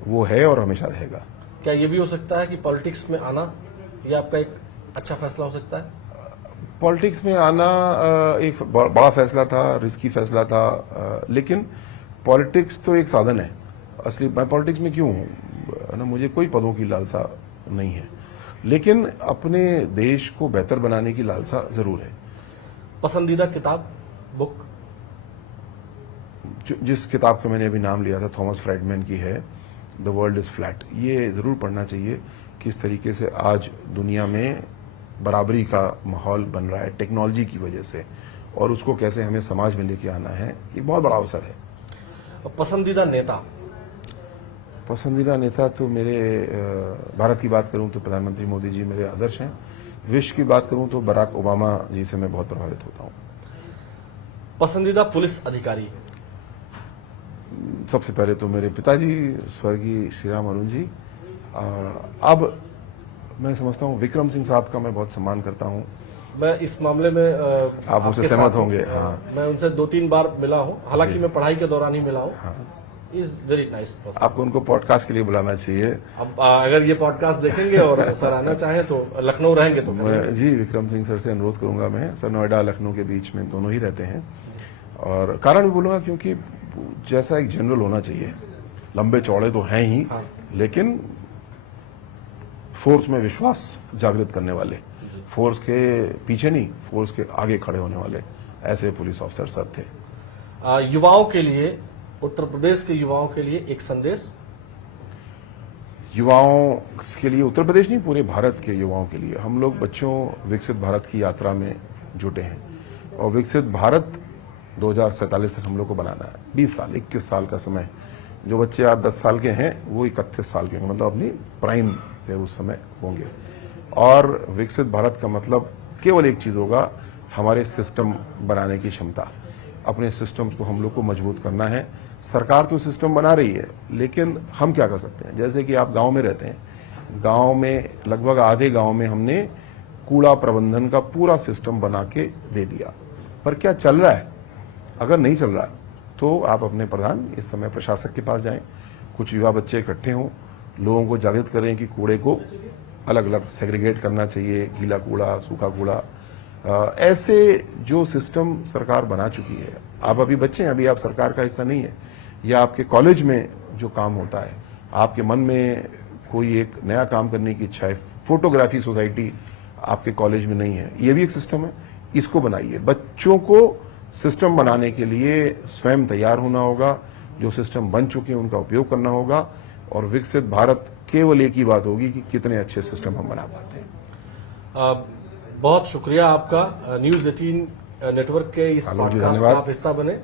वो है और हमेशा रहेगा। क्या ये भी हो सकता है कि पॉलिटिक्स में आना ये आपका एक अच्छा फैसला हो सकता है? पॉलिटिक्स में आना एक बड़ा फैसला था, रिस्की फैसला था, लेकिन पॉलिटिक्स तो एक साधन है। असली मैं पॉलिटिक्स में क्यों हूँ ना, मुझे कोई पदों की लालसा नहीं है, लेकिन अपने देश को बेहतर बनाने की लालसा जरूर है। पसंदीदा किताब, बुक? जिस किताब का मैंने अभी नाम लिया था, थॉमस फ्राइडमैन की है, द वर्ल्ड इज फ्लैट। ये जरूर पढ़ना चाहिए, किस तरीके से आज दुनिया में बराबरी का माहौल बन रहा है टेक्नोलॉजी की वजह से, और उसको कैसे हमें समाज में लेके आना है। एक बहुत बड़ा अवसर है। पसंदीदा नेता? पसंदीदा नेता तो मेरे, भारत की बात करूं तो प्रधानमंत्री मोदी जी मेरे आदर्श हैं। विश्व की बात करूं तो बराक ओबामा जी से मैं बहुत प्रभावित होता हूं। पसंदीदा पुलिस अधिकारी? सबसे पहले तो मेरे पिताजी स्वर्गीय श्री राम अरुण जी। अब मैं समझता हूं विक्रम सिंह साहब का मैं बहुत सम्मान करता हूं। मैं इस मामले में आप मुझसे सहमत होंगे। हाँ, मैं उनसे 2-3 बार मिला हूं, हालांकि मैं पढ़ाई के दौरान ही मिला हूं। हाँ। Is very nice. आपको उनको पॉडकास्ट के लिए बुलाना चाहिए। अब अगर ये पॉडकास्ट देखेंगे और सर आना चाहे तो, लखनऊ रहेंगे तो मैं जी विक्रम सिंह सर से अनुरोध करूंगा। मैं सर नोएडा लखनऊ के बीच में दोनों ही रहते हैं, और कारण भी बोलूंगा क्योंकि जैसा एक जनरल होना चाहिए, लंबे चौड़े तो हैं ही, हाँ। लेकिन फोर्स में विश्वास जागृत करने वाले, फोर्स के पीछे नहीं, फोर्स के आगे खड़े होने वाले, ऐसे पुलिस ऑफिसर सर थे। युवाओं के लिए, उत्तर प्रदेश के युवाओं के लिए एक संदेश? युवाओं के लिए, उत्तर प्रदेश नहीं, पूरे भारत के युवाओं के लिए, हम लोग बच्चों विकसित भारत की यात्रा में जुटे हैं, और विकसित भारत 2047 तक हम लोग को बनाना है। 20 साल, 21 साल का समय। जो बच्चे आज 10 साल के हैं वो 31 साल के होंगे, मतलब अपनी प्राइम पे उस समय होंगे। और विकसित भारत का मतलब केवल एक चीज होगा, हमारे सिस्टम बनाने की क्षमता। अपने सिस्टम्स को हम लोग को मजबूत करना है। सरकार तो सिस्टम बना रही है, लेकिन हम क्या कर सकते हैं? जैसे कि आप गांव में रहते हैं, गांव में लगभग आधे गांव में हमने कूड़ा प्रबंधन का पूरा सिस्टम बना के दे दिया। पर क्या चल रहा है? अगर नहीं चल रहा तो आप अपने प्रधान इस समय प्रशासक के पास जाएं, कुछ युवा बच्चे इकट्ठे हों, लोगों को जागृत करें कि कूड़े को अलग अलग सेग्रीगेट करना चाहिए, गीला कूड़ा, सूखा कूड़ा। ऐसे जो सिस्टम सरकार बना चुकी है, आप अभी बच्चे हैं, अभी आप सरकार का हिस्सा नहीं है, या आपके कॉलेज में जो काम होता है, आपके मन में कोई एक नया काम करने की इच्छा है, फोटोग्राफी सोसाइटी आपके कॉलेज में नहीं है, ये भी एक सिस्टम है, इसको बनाइए। बच्चों को सिस्टम बनाने के लिए स्वयं तैयार होना होगा, जो सिस्टम बन चुके हैं उनका उपयोग करना होगा, और विकसित भारत केवल एक ही बात होगी कि कितने अच्छे सिस्टम हम बना पाते हैं। बहुत शुक्रिया आपका, न्यूज 18 नेटवर्क के इस पॉडकास्ट का आप हिस्सा बने।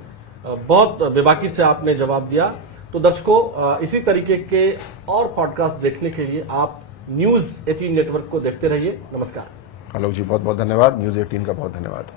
बहुत बेबाकी से आपने जवाब दिया। तो दर्शकों, इसी तरीके के और पॉडकास्ट देखने के लिए आप न्यूज 18 नेटवर्क को देखते रहिए। नमस्कार। आलोक जी, बहुत बहुत धन्यवाद। न्यूज 18 का बहुत धन्यवाद।